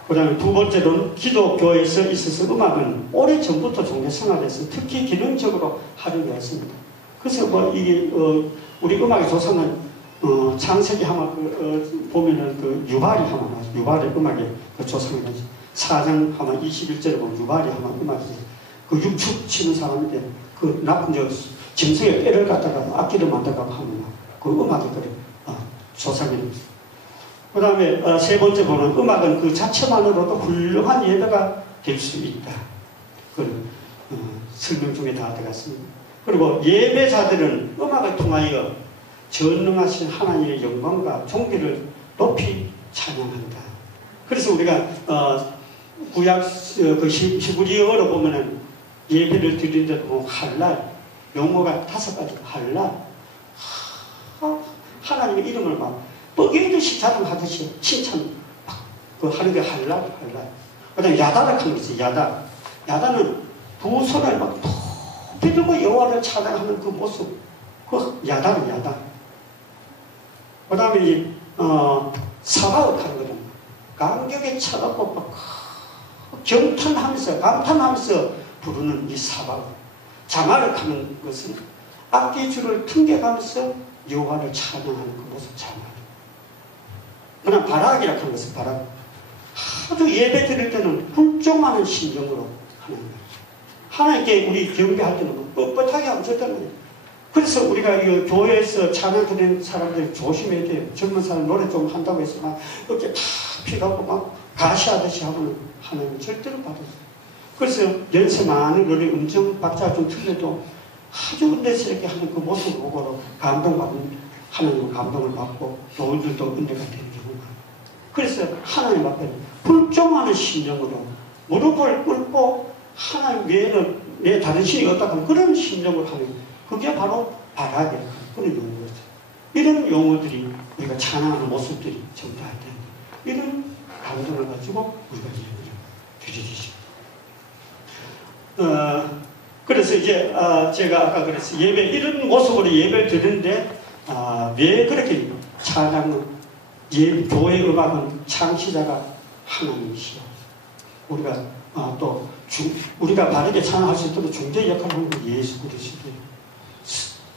그 다음에 두 번째로는 기독교에서 있어서 음악은 오래전부터 종교 생활에서 특히 기능적으로 활용되었습니다. 그래서 뭐 이게 우리 음악의 조상은 창세기 하면 보면은 그 유발이 하면 나죠. 유발의 음악의 그 조상이 나죠. 4장 하면 21절에 보면 유발이 하면 음악이 그 육축 치는 사람인데 그 나쁜 짐승의 뼈를 갖다가 악기를 만들어가고 하면 그 음악이 그래 조상이. 그 다음에 세 번째 보면 음악은 그 자체만으로도 훌륭한 예배가 될 수 있다. 그 설명 중에 다 들어갔습니다. 그리고 예배자들은 음악을 통하여 전능하신 하나님의 영광과 존귀를 높이 찬양한다. 그래서 우리가 구약 그 히브리어로 보면은 예배를 드리는데도 뭐 할랄 용어가 5가지. 할랄 하나님의 이름을 막 뻐개듯이 자랑하듯이 칭찬 그 하는 게 할랄. 그 다음에 야다를 하는 게 있어요. 야다는 두 손을 막 높이 들고 여호와를 찬양하는 그 모습. 그 야다는 야다. 그 다음에 사바을 하는 거는 감격에 차갑고 막 경탄하면서 감탄하면서 부르는 이 사바을. 자말을 하는 것은 악기줄을 튕겨가면서 여호와를 찬양하는 그 모습 자말. 그냥 바락이라고 하는 것은 바락. 아주 예배 드릴 때는 훌륭한 심정으로 하는 거예요. 하나님께 우리 경배할 때는 뻣뻣하게 하면 절대 안 돼요. 그래서 우리가 이 교회에서 찬양 드리는 사람들 조심해야 돼요. 젊은 사람 노래 좀 한다고 해서 막 이렇게 다 피가고 막 가시하듯이 하면 하나님 절대로 받았어요. 그래서 연세 많은 노래 음정 박자가 좀 틀려도 아주 은혜스럽게 하는 그 모습을 보고 감동받는 하나님의 감동을 받고 또 우리들도 은혜가 되는 경우가. 그래서 하나님 앞에 불종하는 심령으로 무릎을 꿇고 하나님 외에는 내 다른 신이 없다 하는 그런 심령을 하는 그게 바로 바락이라는 그런 용어죠. 이런 용어들이 우리가 찬양하는 모습들이 전부 다 되는 이런 감동을 가지고 우리가 예배를 드리죠. 그래서 이제 제가 아까 그랬어요. 예배 이런 모습으로 예배를 드리는데 왜 그렇게 찬양은 교회 음악은 창시자가 하나님이시여. 우리가 또 우리가 바르게 찬양할 수 있도록 중재 역할을 하는 게 예수 그리스도예요.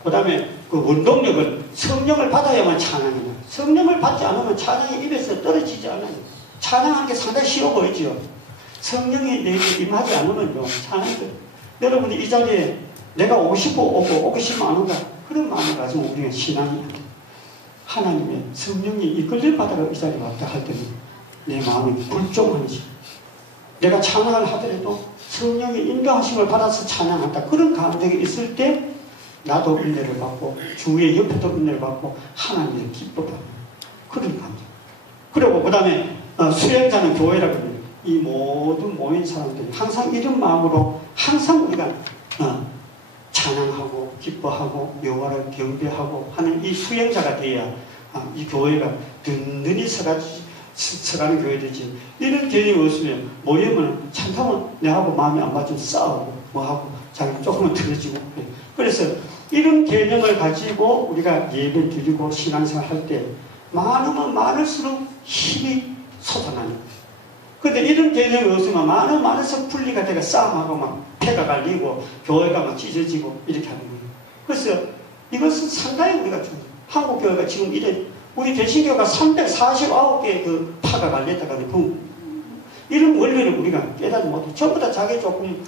그 다음에 그 원동력은 성령을 받아야만 찬양해요. 성령을 받지 않으면 찬양이 입에서 떨어지지 않아요. 찬양하는 게 상당히 쉬워 보이죠. 성령이 내게 임하지 않으면요 찬양이 여러분이 이 자리에 내가 오고 싶어 오고 싶으면 안 온다 그런 마음을 가지고 우리가 신앙이 하나님의 성령이 이끌림 받아서 이 자리에 왔다 할 때는 내 마음이 불종한지 내가 찬양을 하더라도 성령의 인도하심을 받아서 찬양한다 그런 감정이 있을 때 나도 은혜를 받고 주의 옆에도 은혜를 받고 하나님의 기뻐하는 그런 감정. 그리고 그 다음에 수행자는 교회라고 합니다. 이 모든 모인 사람들이 항상 이런 마음으로 항상 우리가 찬양하고 기뻐하고 여호와를 경배하고 하는 이 수행자가 돼야 이 교회가 든든히 서가는 교회 되지. 이런 개념이 없으면 모이면 참다면 내하고 마음이 안 맞으면 싸우고 뭐하고 자기 조금은 틀어지고 그래. 그래서 이런 개념을 가지고 우리가 예배 드리고 신앙생활 할 때 많으면 많을수록 힘이 솟아나는 거예요. 그런데 이런 개념이 없으면 많을수록 분리가 되고 싸움하고 막 패가 갈리고 교회가 막 찢어지고 이렇게 하는 거예요. 그래서 이것은 상당히 우리가 좀 한국 교회가 지금 이래 우리 대신교가 349개의 그 파가 갈렸다가 그 이런 원리를 우리가 깨닫지 못해. 전부 다 자기 조금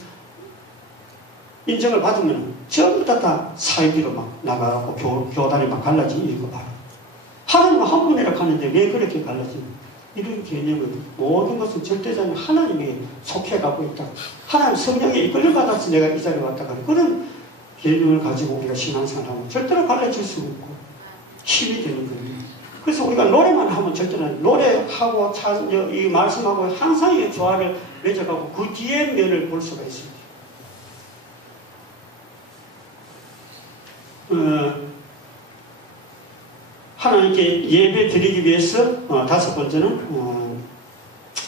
인정을 받으면 전부 다 사이비로 막 나가고 교단이 막 갈라지는 이거 봐라. 하나님은 한 분이라 하는데 왜 그렇게 갈라지는? 이런 개념은 모든 것은 절대자는 하나님이 속해가고 있다. 하나님 성령에 이끌려받아서 내가 이 자리에 왔다가 그런 개념을 가지고 우리가 신앙생활하면 절대로 갈라질 수 없고 힘이 되는 거예요. 그래서 우리가 노래만 하면 절대로 노래하고 이 말씀하고 항상 이 조화를 맺어가고 그 뒤에 면을 볼 수가 있습니다. 하나님께 예배 드리기 위해서 다섯 번째는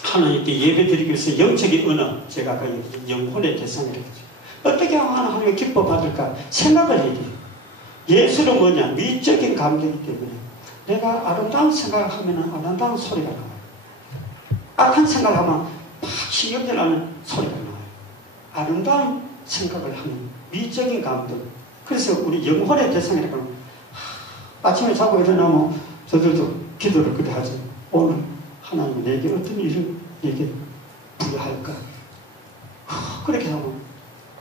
하나님께 예배 드리기 위해서 영적인 언어, 제가 아까 영혼의 대상이라고 했죠. 어떻게 하면 하나님을 기뻐 받을까 생각을 해야 돼요. 예술은 뭐냐? 미적인 감정이기 때문에 내가 아름다운 생각을 하면 아름다운 소리가 나와요. 악한 생각을 하면 막 신경질 나는 소리가 나와요. 아름다운 생각을 하는 미적인 감정. 그래서 우리 영혼의 대상이라고 하면 아침에 자고 일어나면 저들도 기도를 그래 하죠. 오늘 하나님 내게 어떤 일을 내게 부여할까? 그렇게 하면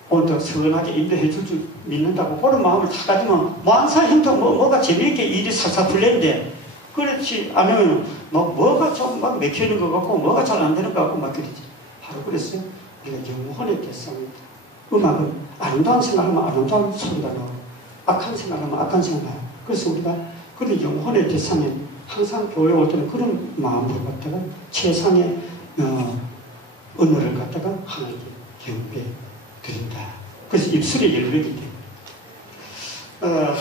오늘도 선하게 인도해 줄 줄 믿는다고 그런 마음을 다 가지면 만사 형통 뭐가 재미있게 일이 살살 풀리는데 그렇지 않으면 뭐가 좀 막 맥히는 것 같고 뭐가 잘 안 되는 것 같고 막 그러지. 바로 그래서 우리가 영혼의 대상입니다. 음악은 아름다운 생각하면 아름다운 소리가 나오고 악한 생각하면 악한 생각이 나요. 그래서 우리가 그런 영혼의 대상에 항상 교회 올 때는 그런 마음으로 갖다가 최상의 언어를 갖다가 하나님께 경배 드린다. 그래서 입술이 열리기 때문에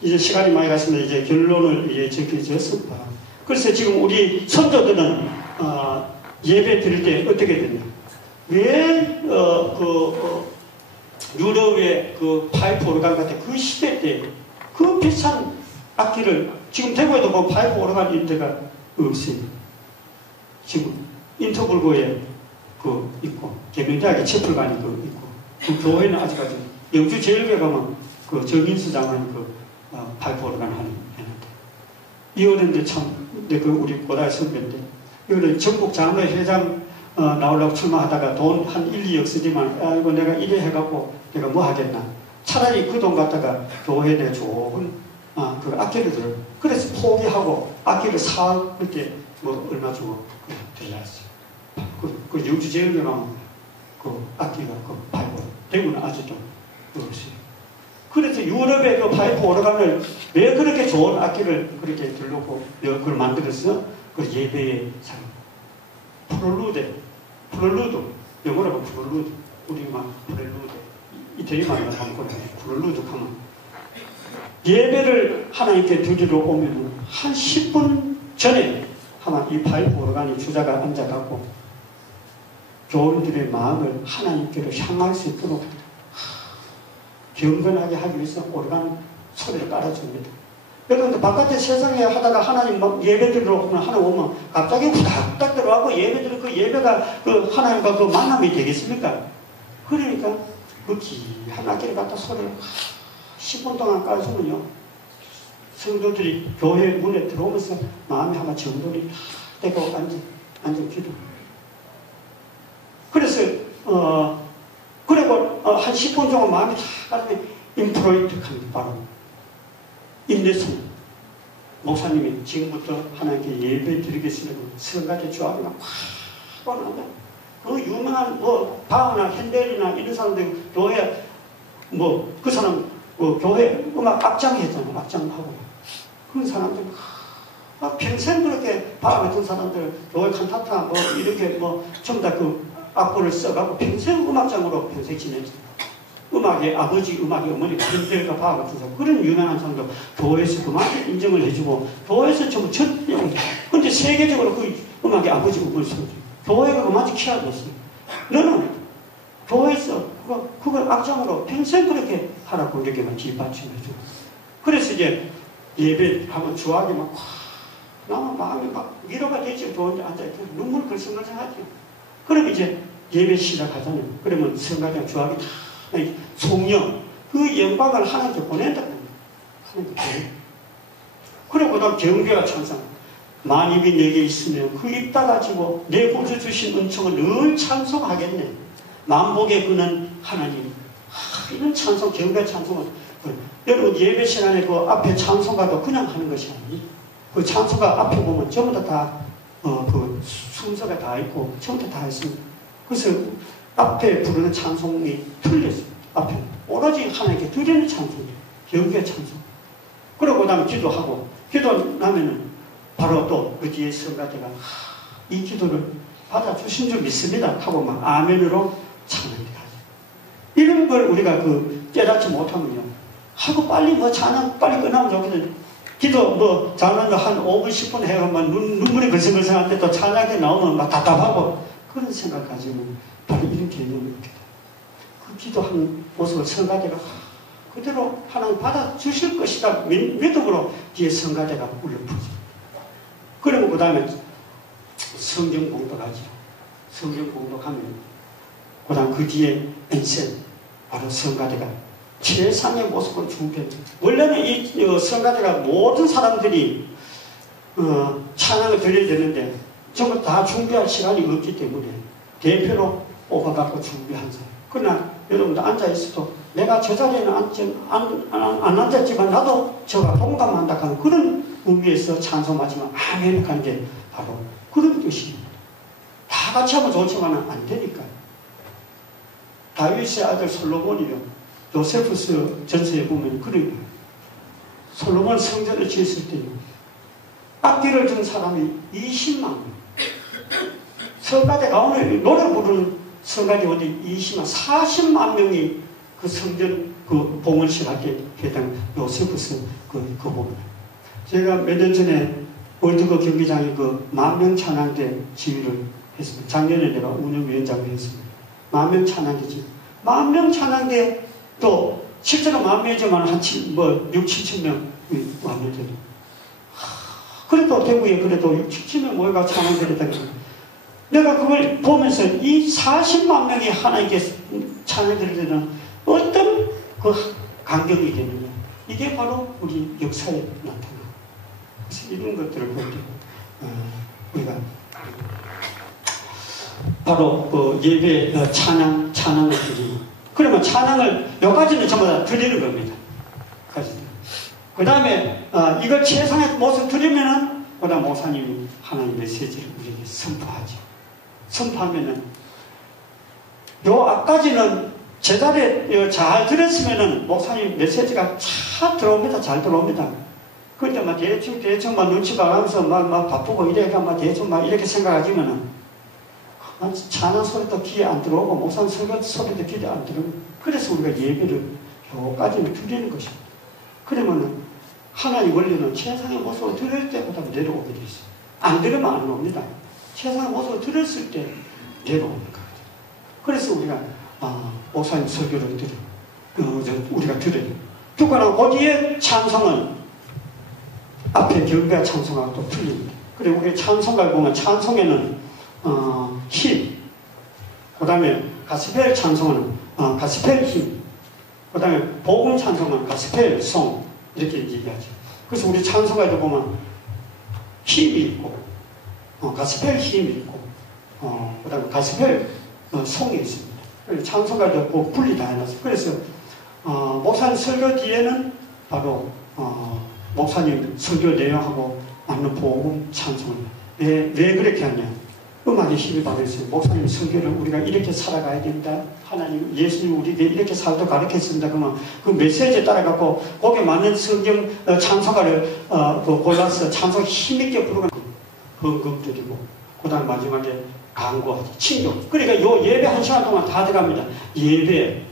이제 시간이 많이 갔습니다. 이제 결론을 이제 적혀졌습니다. 그래서 지금 우리 선조들은 예배 드릴 때 어떻게 되냐? 왜 유럽의 그 파이프 오르간 같은 그 시대 때 그 비싼 악기를 지금 대구에도 뭐 파이프 오르간 있는 데가 없어요. 지금 인터불고에 그 있고 계명대학에 채플관이 그 있고 그 교회는 아직까지 영주 제일교회 가면 그 정인수 장관이 그 파이프 오르간 하는 했는데 이 어른들 참 그 우리 고다의 선배인데 이거는 전국 장로 회장 나오려고 출마하다가 돈 한 1, 2억 쓰지만 이거 내가 이래 해갖고 내가 뭐 하겠나. 차라리 그 돈 갖다가 교회에 내 좋은 그 악기를 들어. 그래서 포기하고 악기를 사올 때 뭐 얼마 주고 들어왔어요. 그 영주제일교회 가면 그 악기가 그 파이프 대구는 아직도 없어요. 그래서 유럽의 그 파이프 오르간을 왜 그렇게 좋은 악기를 그렇게 들려고 그걸 만들었어? 그 예배의 상. 프롤루드, 영어로 하면 프롤루드, 우리만 프렐루드, 이태리말로 하면 프롤루드 하면 예배를 하나님께 드리러 오면 한 10분 전에 아마 이 파이프 오르간이 주자가 앉아갖고 교인들의 마음을 하나님께로 향할 수 있도록 경건하게 하기 위해서 오르간 소리를 깔아줍니다. 여러분들 바깥에 세상에 하다가 하나님 막 예배 드리러 오면 하나 오면 갑자기 후닥닥 들어가고 예배 드리고 그 예배가 그 하나님과 그 만남이 되겠습니까? 그러니까 그 귀한 악기를 갖다 소리를 10분 동안 깔아주면요 성도들이 교회 문에 들어오면서 마음이 아마 정돈이 다 되고 앉은 기도. 그래서 그리고 한 10분 정도 마음이 다 깔으면 인프로이트 합니다. 바로 인내성. 목사님이 지금부터 하나님께 예배 드리겠습니다. 성가대 주합이 막 확 나오면 그 유명한 뭐 바흐나 핸델이나 이런 사람들 교회 뭐 그 사람 교회 음악 악장했잖아. 악장하고 그런 사람들 막 평생 그렇게 바흐 같은 사람들 교회 칸타타 뭐 이렇게 뭐 전부 다 그 악보를 써가고 평생 음악장으로 평생 지냈죠. 음악의 아버지, 음악의 어머니, 핸델과 바흐 같은 사람 그런 유명한 사람도 교회에서 그만큼 인정을 해주고 교회에서 전부 근데 세계적으로 그 음악의 아버지, 어머니 교회가 그만큼 키워줬어요. 너는 교회에서 그걸 악장으로 평생 그렇게 하라고 이렇게만 뒷받침해주고 그래서 이제 예배하면 주악이 막 나면 마음이 막 위로가 되지. 좋은데 앉아있고 눈물 글썽글썽하죠. 그럼 이제 예배 시작하잖아요. 그러면 성가장 주악이 다 송영 그 영광을 하나님께 보낸다는 거예요. 그리고 그 다음 경배와 찬양 만입이 내게 있으면 그 입 닫아지고 내 구주 주신 은총을 늘 찬송하겠네. 만복의 그는 하나님. 이런 찬송, 경배 찬송을 여러분 예배 시간에 그 앞에 찬송가도 그냥 하는 것이 아니에요. 그 찬송가 앞에 보면 전부 그 순서가 다 있고 전부 다 있습니다. 그래서 앞에 부르는 찬송이 틀렸어요. 앞에 오로지 하나님께 드리는 찬송이에요. 경배 찬송. 그러고 나면 기도하고 기도 나면은 바로 또 그 뒤에 성가대가 이 기도를 받아주신 줄 믿습니다 하고 막 아멘으로 찬양합니다. 이런 걸 우리가 깨닫지 못하면요. 하고 빨리 찬양 빨리 끝나면 좋겠는데 기도 찬양 한 5분 10분 해가면 눈물이 글썽글썽한데 또 찬양이 나오면 막 답답하고 그런 생각 가지고 바로 이런 개념입니다. 그 기도하는 모습을 성가대가 그대로 하나님 받아주실 것이다 믿음으로 뒤에 성가대가 울려프죠. 그리고 그 다음에 성경 공독하죠. 성경 공독하면 그 다음 그 뒤에 엔센 바로 성가대가 최상의 모습을 준비합니다. 원래는 이 성가대가 모든 사람들이 찬양을 드려야 되는데 전부 다 준비할 시간이 없기 때문에 대표로 뽑아갖고 준비한 사람. 그러나 여러분들 앉아있어도 내가 저 자리에는 안 앉았지만 나도 저가 동감한다 하는 그런 의미에서 찬송하지만 아멘 하는 게 바로 그런 뜻입니다. 다 같이 하면 좋지만 안 되니까. 다윗의 아들 솔로몬이요. 요세푸스 전서에 보면 그런 거예요. 솔로몬 성전을 지었을 때요. 악기를 든 사람이 20만 명. 성가대 가운데 노래 부르는 성가대 어디 20만, 40만 명이 그 성전 그 봉헌식 할 때 해당 요세푸스 그 부분. 제가 몇 년 전에 월드컵 경기장에 그 만명 찬양대 지휘를 했습니다. 작년에 내가 운영위원장을 했습니다. 만명 찬양대지. 만명 찬양대 또 실제로 만명이지만 한 6, 7천 명 왔는데 그래도 대구에 그래도 6, 7천 명 모여가 찬양대를 했다니까 내가 그걸 보면서 이 40만 명이 하나님께 찬양대를 드리는 어떤 그 감격이 되느냐. 이게 바로 우리 역사에 나타납니다. 그래서 이런 것들을 볼 때 우리가 바로 그 예배 찬양을 드리고 그러면 찬양을 여기까지는 전부 다 드리는 겁니다. 그 다음에 이걸 최상의 모습 드리면은 그 다음 목사님이 하나님의 메시지를 우리에게 선포하죠. 선포하면은 요 앞까지는 제자리에 잘 들었으면은 목사님 메시지가 잘 들어옵니다. 잘 들어옵니다. 그때 막 대충 막 눈치 봐가면서 막 바쁘고 이래가 막 대충 막 이렇게 생각하지만은 찬양 소리도 귀에 안 들어오고 목사님 설교 소리도 귀에 안 들어오고 그래서 우리가 예배를 여기까지는 드리는 것입니다. 그러면은 하나님 원리는 최상의 모습을 드릴 때보다 내려오게 돼 있어요. 안 들으면 안 옵니다. 최상의 모습을 드렸을 때 내려오는 거거든요. 그래서 우리가 목사님 설교를 우리가 들어요. 듣고는 거기에 찬송은 앞에 경배와 찬송하고 또 틀립니다. 그리고 우리 찬송가를 보면 찬송에는 힘, 그 다음에 가스펠 찬송은 가스펠 힘, 그 다음에 복음 찬송은 가스펠 송 이렇게 얘기하죠. 그래서 우리 찬송가에도 보면 힘이 있고 가스펠 힘이 있고 그 다음에 가스펠 송이 있습니다. 찬송가도 꼭 분리 다 해놨어요. 그래서 목사님 설교 뒤에는 바로 목사님 설교 내용하고 맞는 복음 찬송입니다. 왜 그렇게 하냐? 음악에 힘이 받았어요. 목사님 설교를 우리가 이렇게 살아가야 된다. 하나님, 예수님 우리에게 이렇게 살도 가르쳤습니다. 그러면 그 메시지에 따라갖고 거기에 맞는 성경 찬송가를 골라서 찬송 힘있게 부르고 헌금 드리고 그 다음 마지막에 강구하지. 친교. 그러니까 요 예배 1시간 동안 다 들어갑니다. 예배,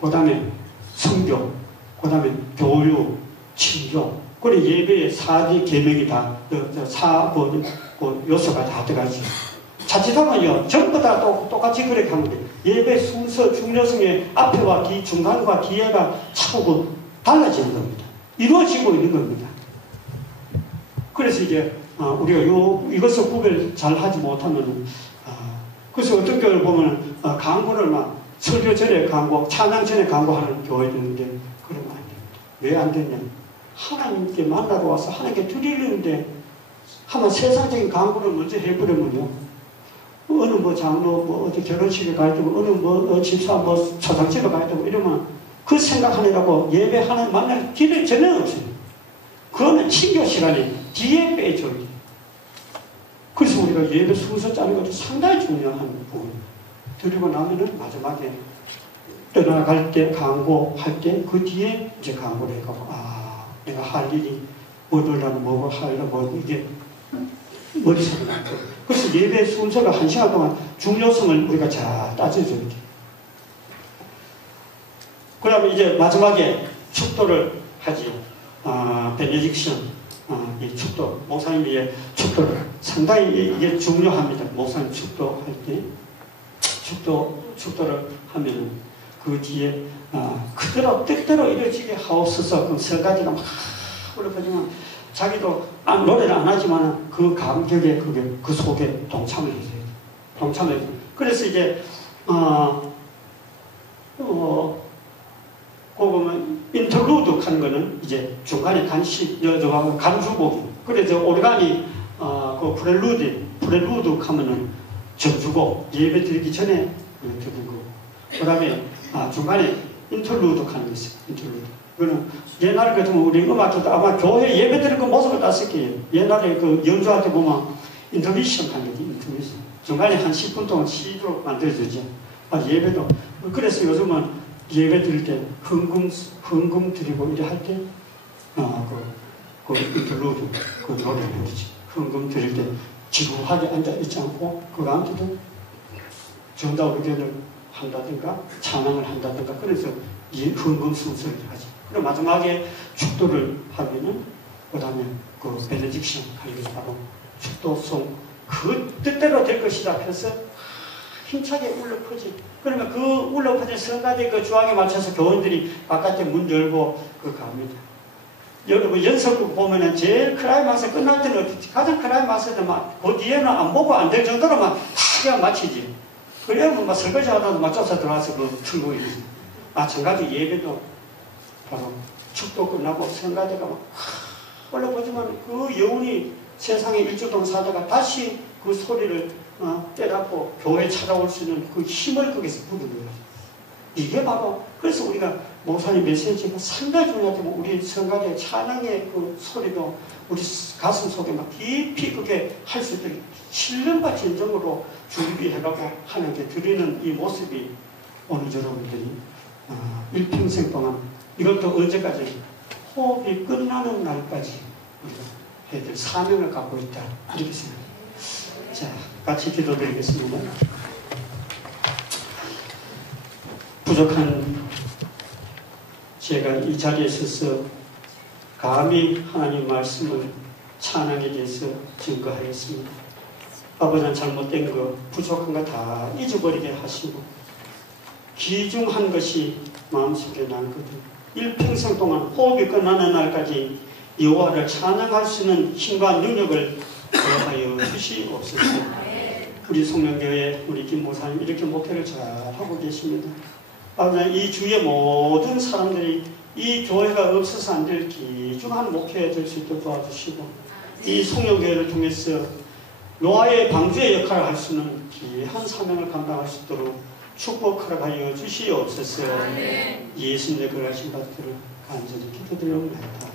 그 다음에 성교, 그 다음에 교육, 친교. 그리고 예배의 4대 계명이 다, 요소가 다 들어가죠. 자칫하면요, 전부 다 똑같이 그렇게 하면 돼요. 예배 순서, 중요성의 앞에와 뒤, 중간과 뒤에가 자꾸 달라지는 겁니다. 이루어지고 있는 겁니다. 그래서 이제, 우리가 이것을 구별 잘 하지 못하면, 그래서 어떤 교회를 보면, 강구를 막, 설교 전에 강구, 찬양 전에 강구하는 교회도 있는데, 그러면 안 됩니다. 왜 안 되냐? 하나님께 만나러 와서 하나님께 드리는데 한번 세상적인 광고를 먼저 해버리면요. 어느 뭐 장로, 뭐 어디 결혼식에 가야 되고, 어느 뭐 집사, 뭐 초상집에 가야 되고 이러면 그 생각하느라고 예배하는 만날 길을 전혀 없어요. 그거는 신교 시간에 뒤에 빼줘야 돼요. 그래서 우리가 예배 순서 짜는 것도 상당히 중요한 부분. 드리고 나면은 마지막에 떠나갈 때, 강구할 때, 그 뒤에 이제 강구를 해가고, 내가 할 일이 뭐들라면 뭐고, 하려면 뭐고, 이게 머릿속에 남고. 그래서 예배 순서가 1시간 동안 중요성을 우리가 잘 따져줘야 돼. 그러면 이제 마지막에 축도를 하지요. 베네딕션. 이 축도, 목사님의 축도를 상당히 이게 중요합니다. 목사님 축도할 때. 축도를 하면은 그 뒤에 그대로 뜻대로 이루어지게 하옵소서. 그 설가지가 막 올라가지만 자기도 노래를 안 하지만 그 감격에 그 속에 동참을 해줘요. 동참을 해줘요. 그래서 이제 그거면 인터루드 하는 거는 이제 중간에 간주곡. 그래서 오르간이 그 프렐루드 하면은 전주곡 예배 드리기 전에 드리고, 그 다음에 중간에 인터루드 하는 거 있어요. 인터루드. 그거는 옛날 같으면 우리 음악도 아마 교회 예배 드리는 그 모습을 땄을 거예요. 옛날에 그 연주할 때 보면 인터미션 하는 거지. 인터미션. 중간에 한 10분 동안 쉬도록 만들어주죠. 예배도. 그래서 요즘은 예배 드릴 때 헌금 드리고 이래 할 때 그 인터루드 그 노래를 부르지. 헌금 드릴 때 지루하게 앉아있지 않고 그가한테도 전다우르견을 한다든가 찬양을 한다든가 그래서 헌금 순서를 하지. 그리고 마지막에 축도를 하면은 그 다음에 그 베네딕션 하는 게 바로 축도송 그 뜻대로 될 것이다 해서 힘차게 울려 퍼지. 그러면 그 울려 퍼진 성가대 그 주황에 맞춰서 교원들이 바깥에 문 열고 그 갑니다. 여러분 연설곡 보면은 제일 클라이막스 끝날 때는 어떻지? 가장 클라이막스는 막 그 뒤에는 안 보고 안 될 정도로만 다 그냥 마치지. 그래야만 막 설거지 하다가 막 쫓아 들어와서 그 틀고 있지. 마찬가지 예배도 바로 축도 끝나고 성가대가 막 올라보지만 그 여운이 세상에 일주 동안 살다가 다시 그 소리를 떼닫고 교회에 찾아올 수 있는 그 힘을 거기서 부르는 거예요. 이게 바로 그래서 우리가 목사님 메시지가 상당히 중요하지만 우리 성가대 찬양의 그 소리도 우리 가슴 속에 막 깊이 그게 할 수 있도록 신령과 진정으로 준비해가고 하는 게 드리는 이 모습이 오늘 여러분들이 일평생 동안 이것도 언제까지 호흡이 끝나는 날까지 우리가 해야 될 사명을 갖고 있다 이렇게 생각합니다. 자, 같이 기도드리겠습니다. 부족한 제가 이 자리에 서서 감히 하나님 말씀을 찬양에 대해서 증거하였습니다. 아버지는 잘못된 거, 부족한 거 다 잊어버리게 하시고 귀중한 것이 마음속에 남거든. 일평생 동안 호흡이 끝나는 날까지 여호와를 찬양할 수 있는 힘과 능력을 허락하여 주시옵소서. 우리 송명교회 우리 김 목사님 이렇게 목회를 잘 하고 계십니다. 아버지 이 주위의 모든 사람들이 이 교회가 없어서 안 될 귀중한 목회가 될 수 있도록 도와주시고 이 송영교회를 통해서 노아의 방주의 역할을 할 수 있는 귀한 사명을 감당할 수 있도록 축복하여 주시옵소서. 예수님의 거하신 받들을 간절히 기도드리옵나이다.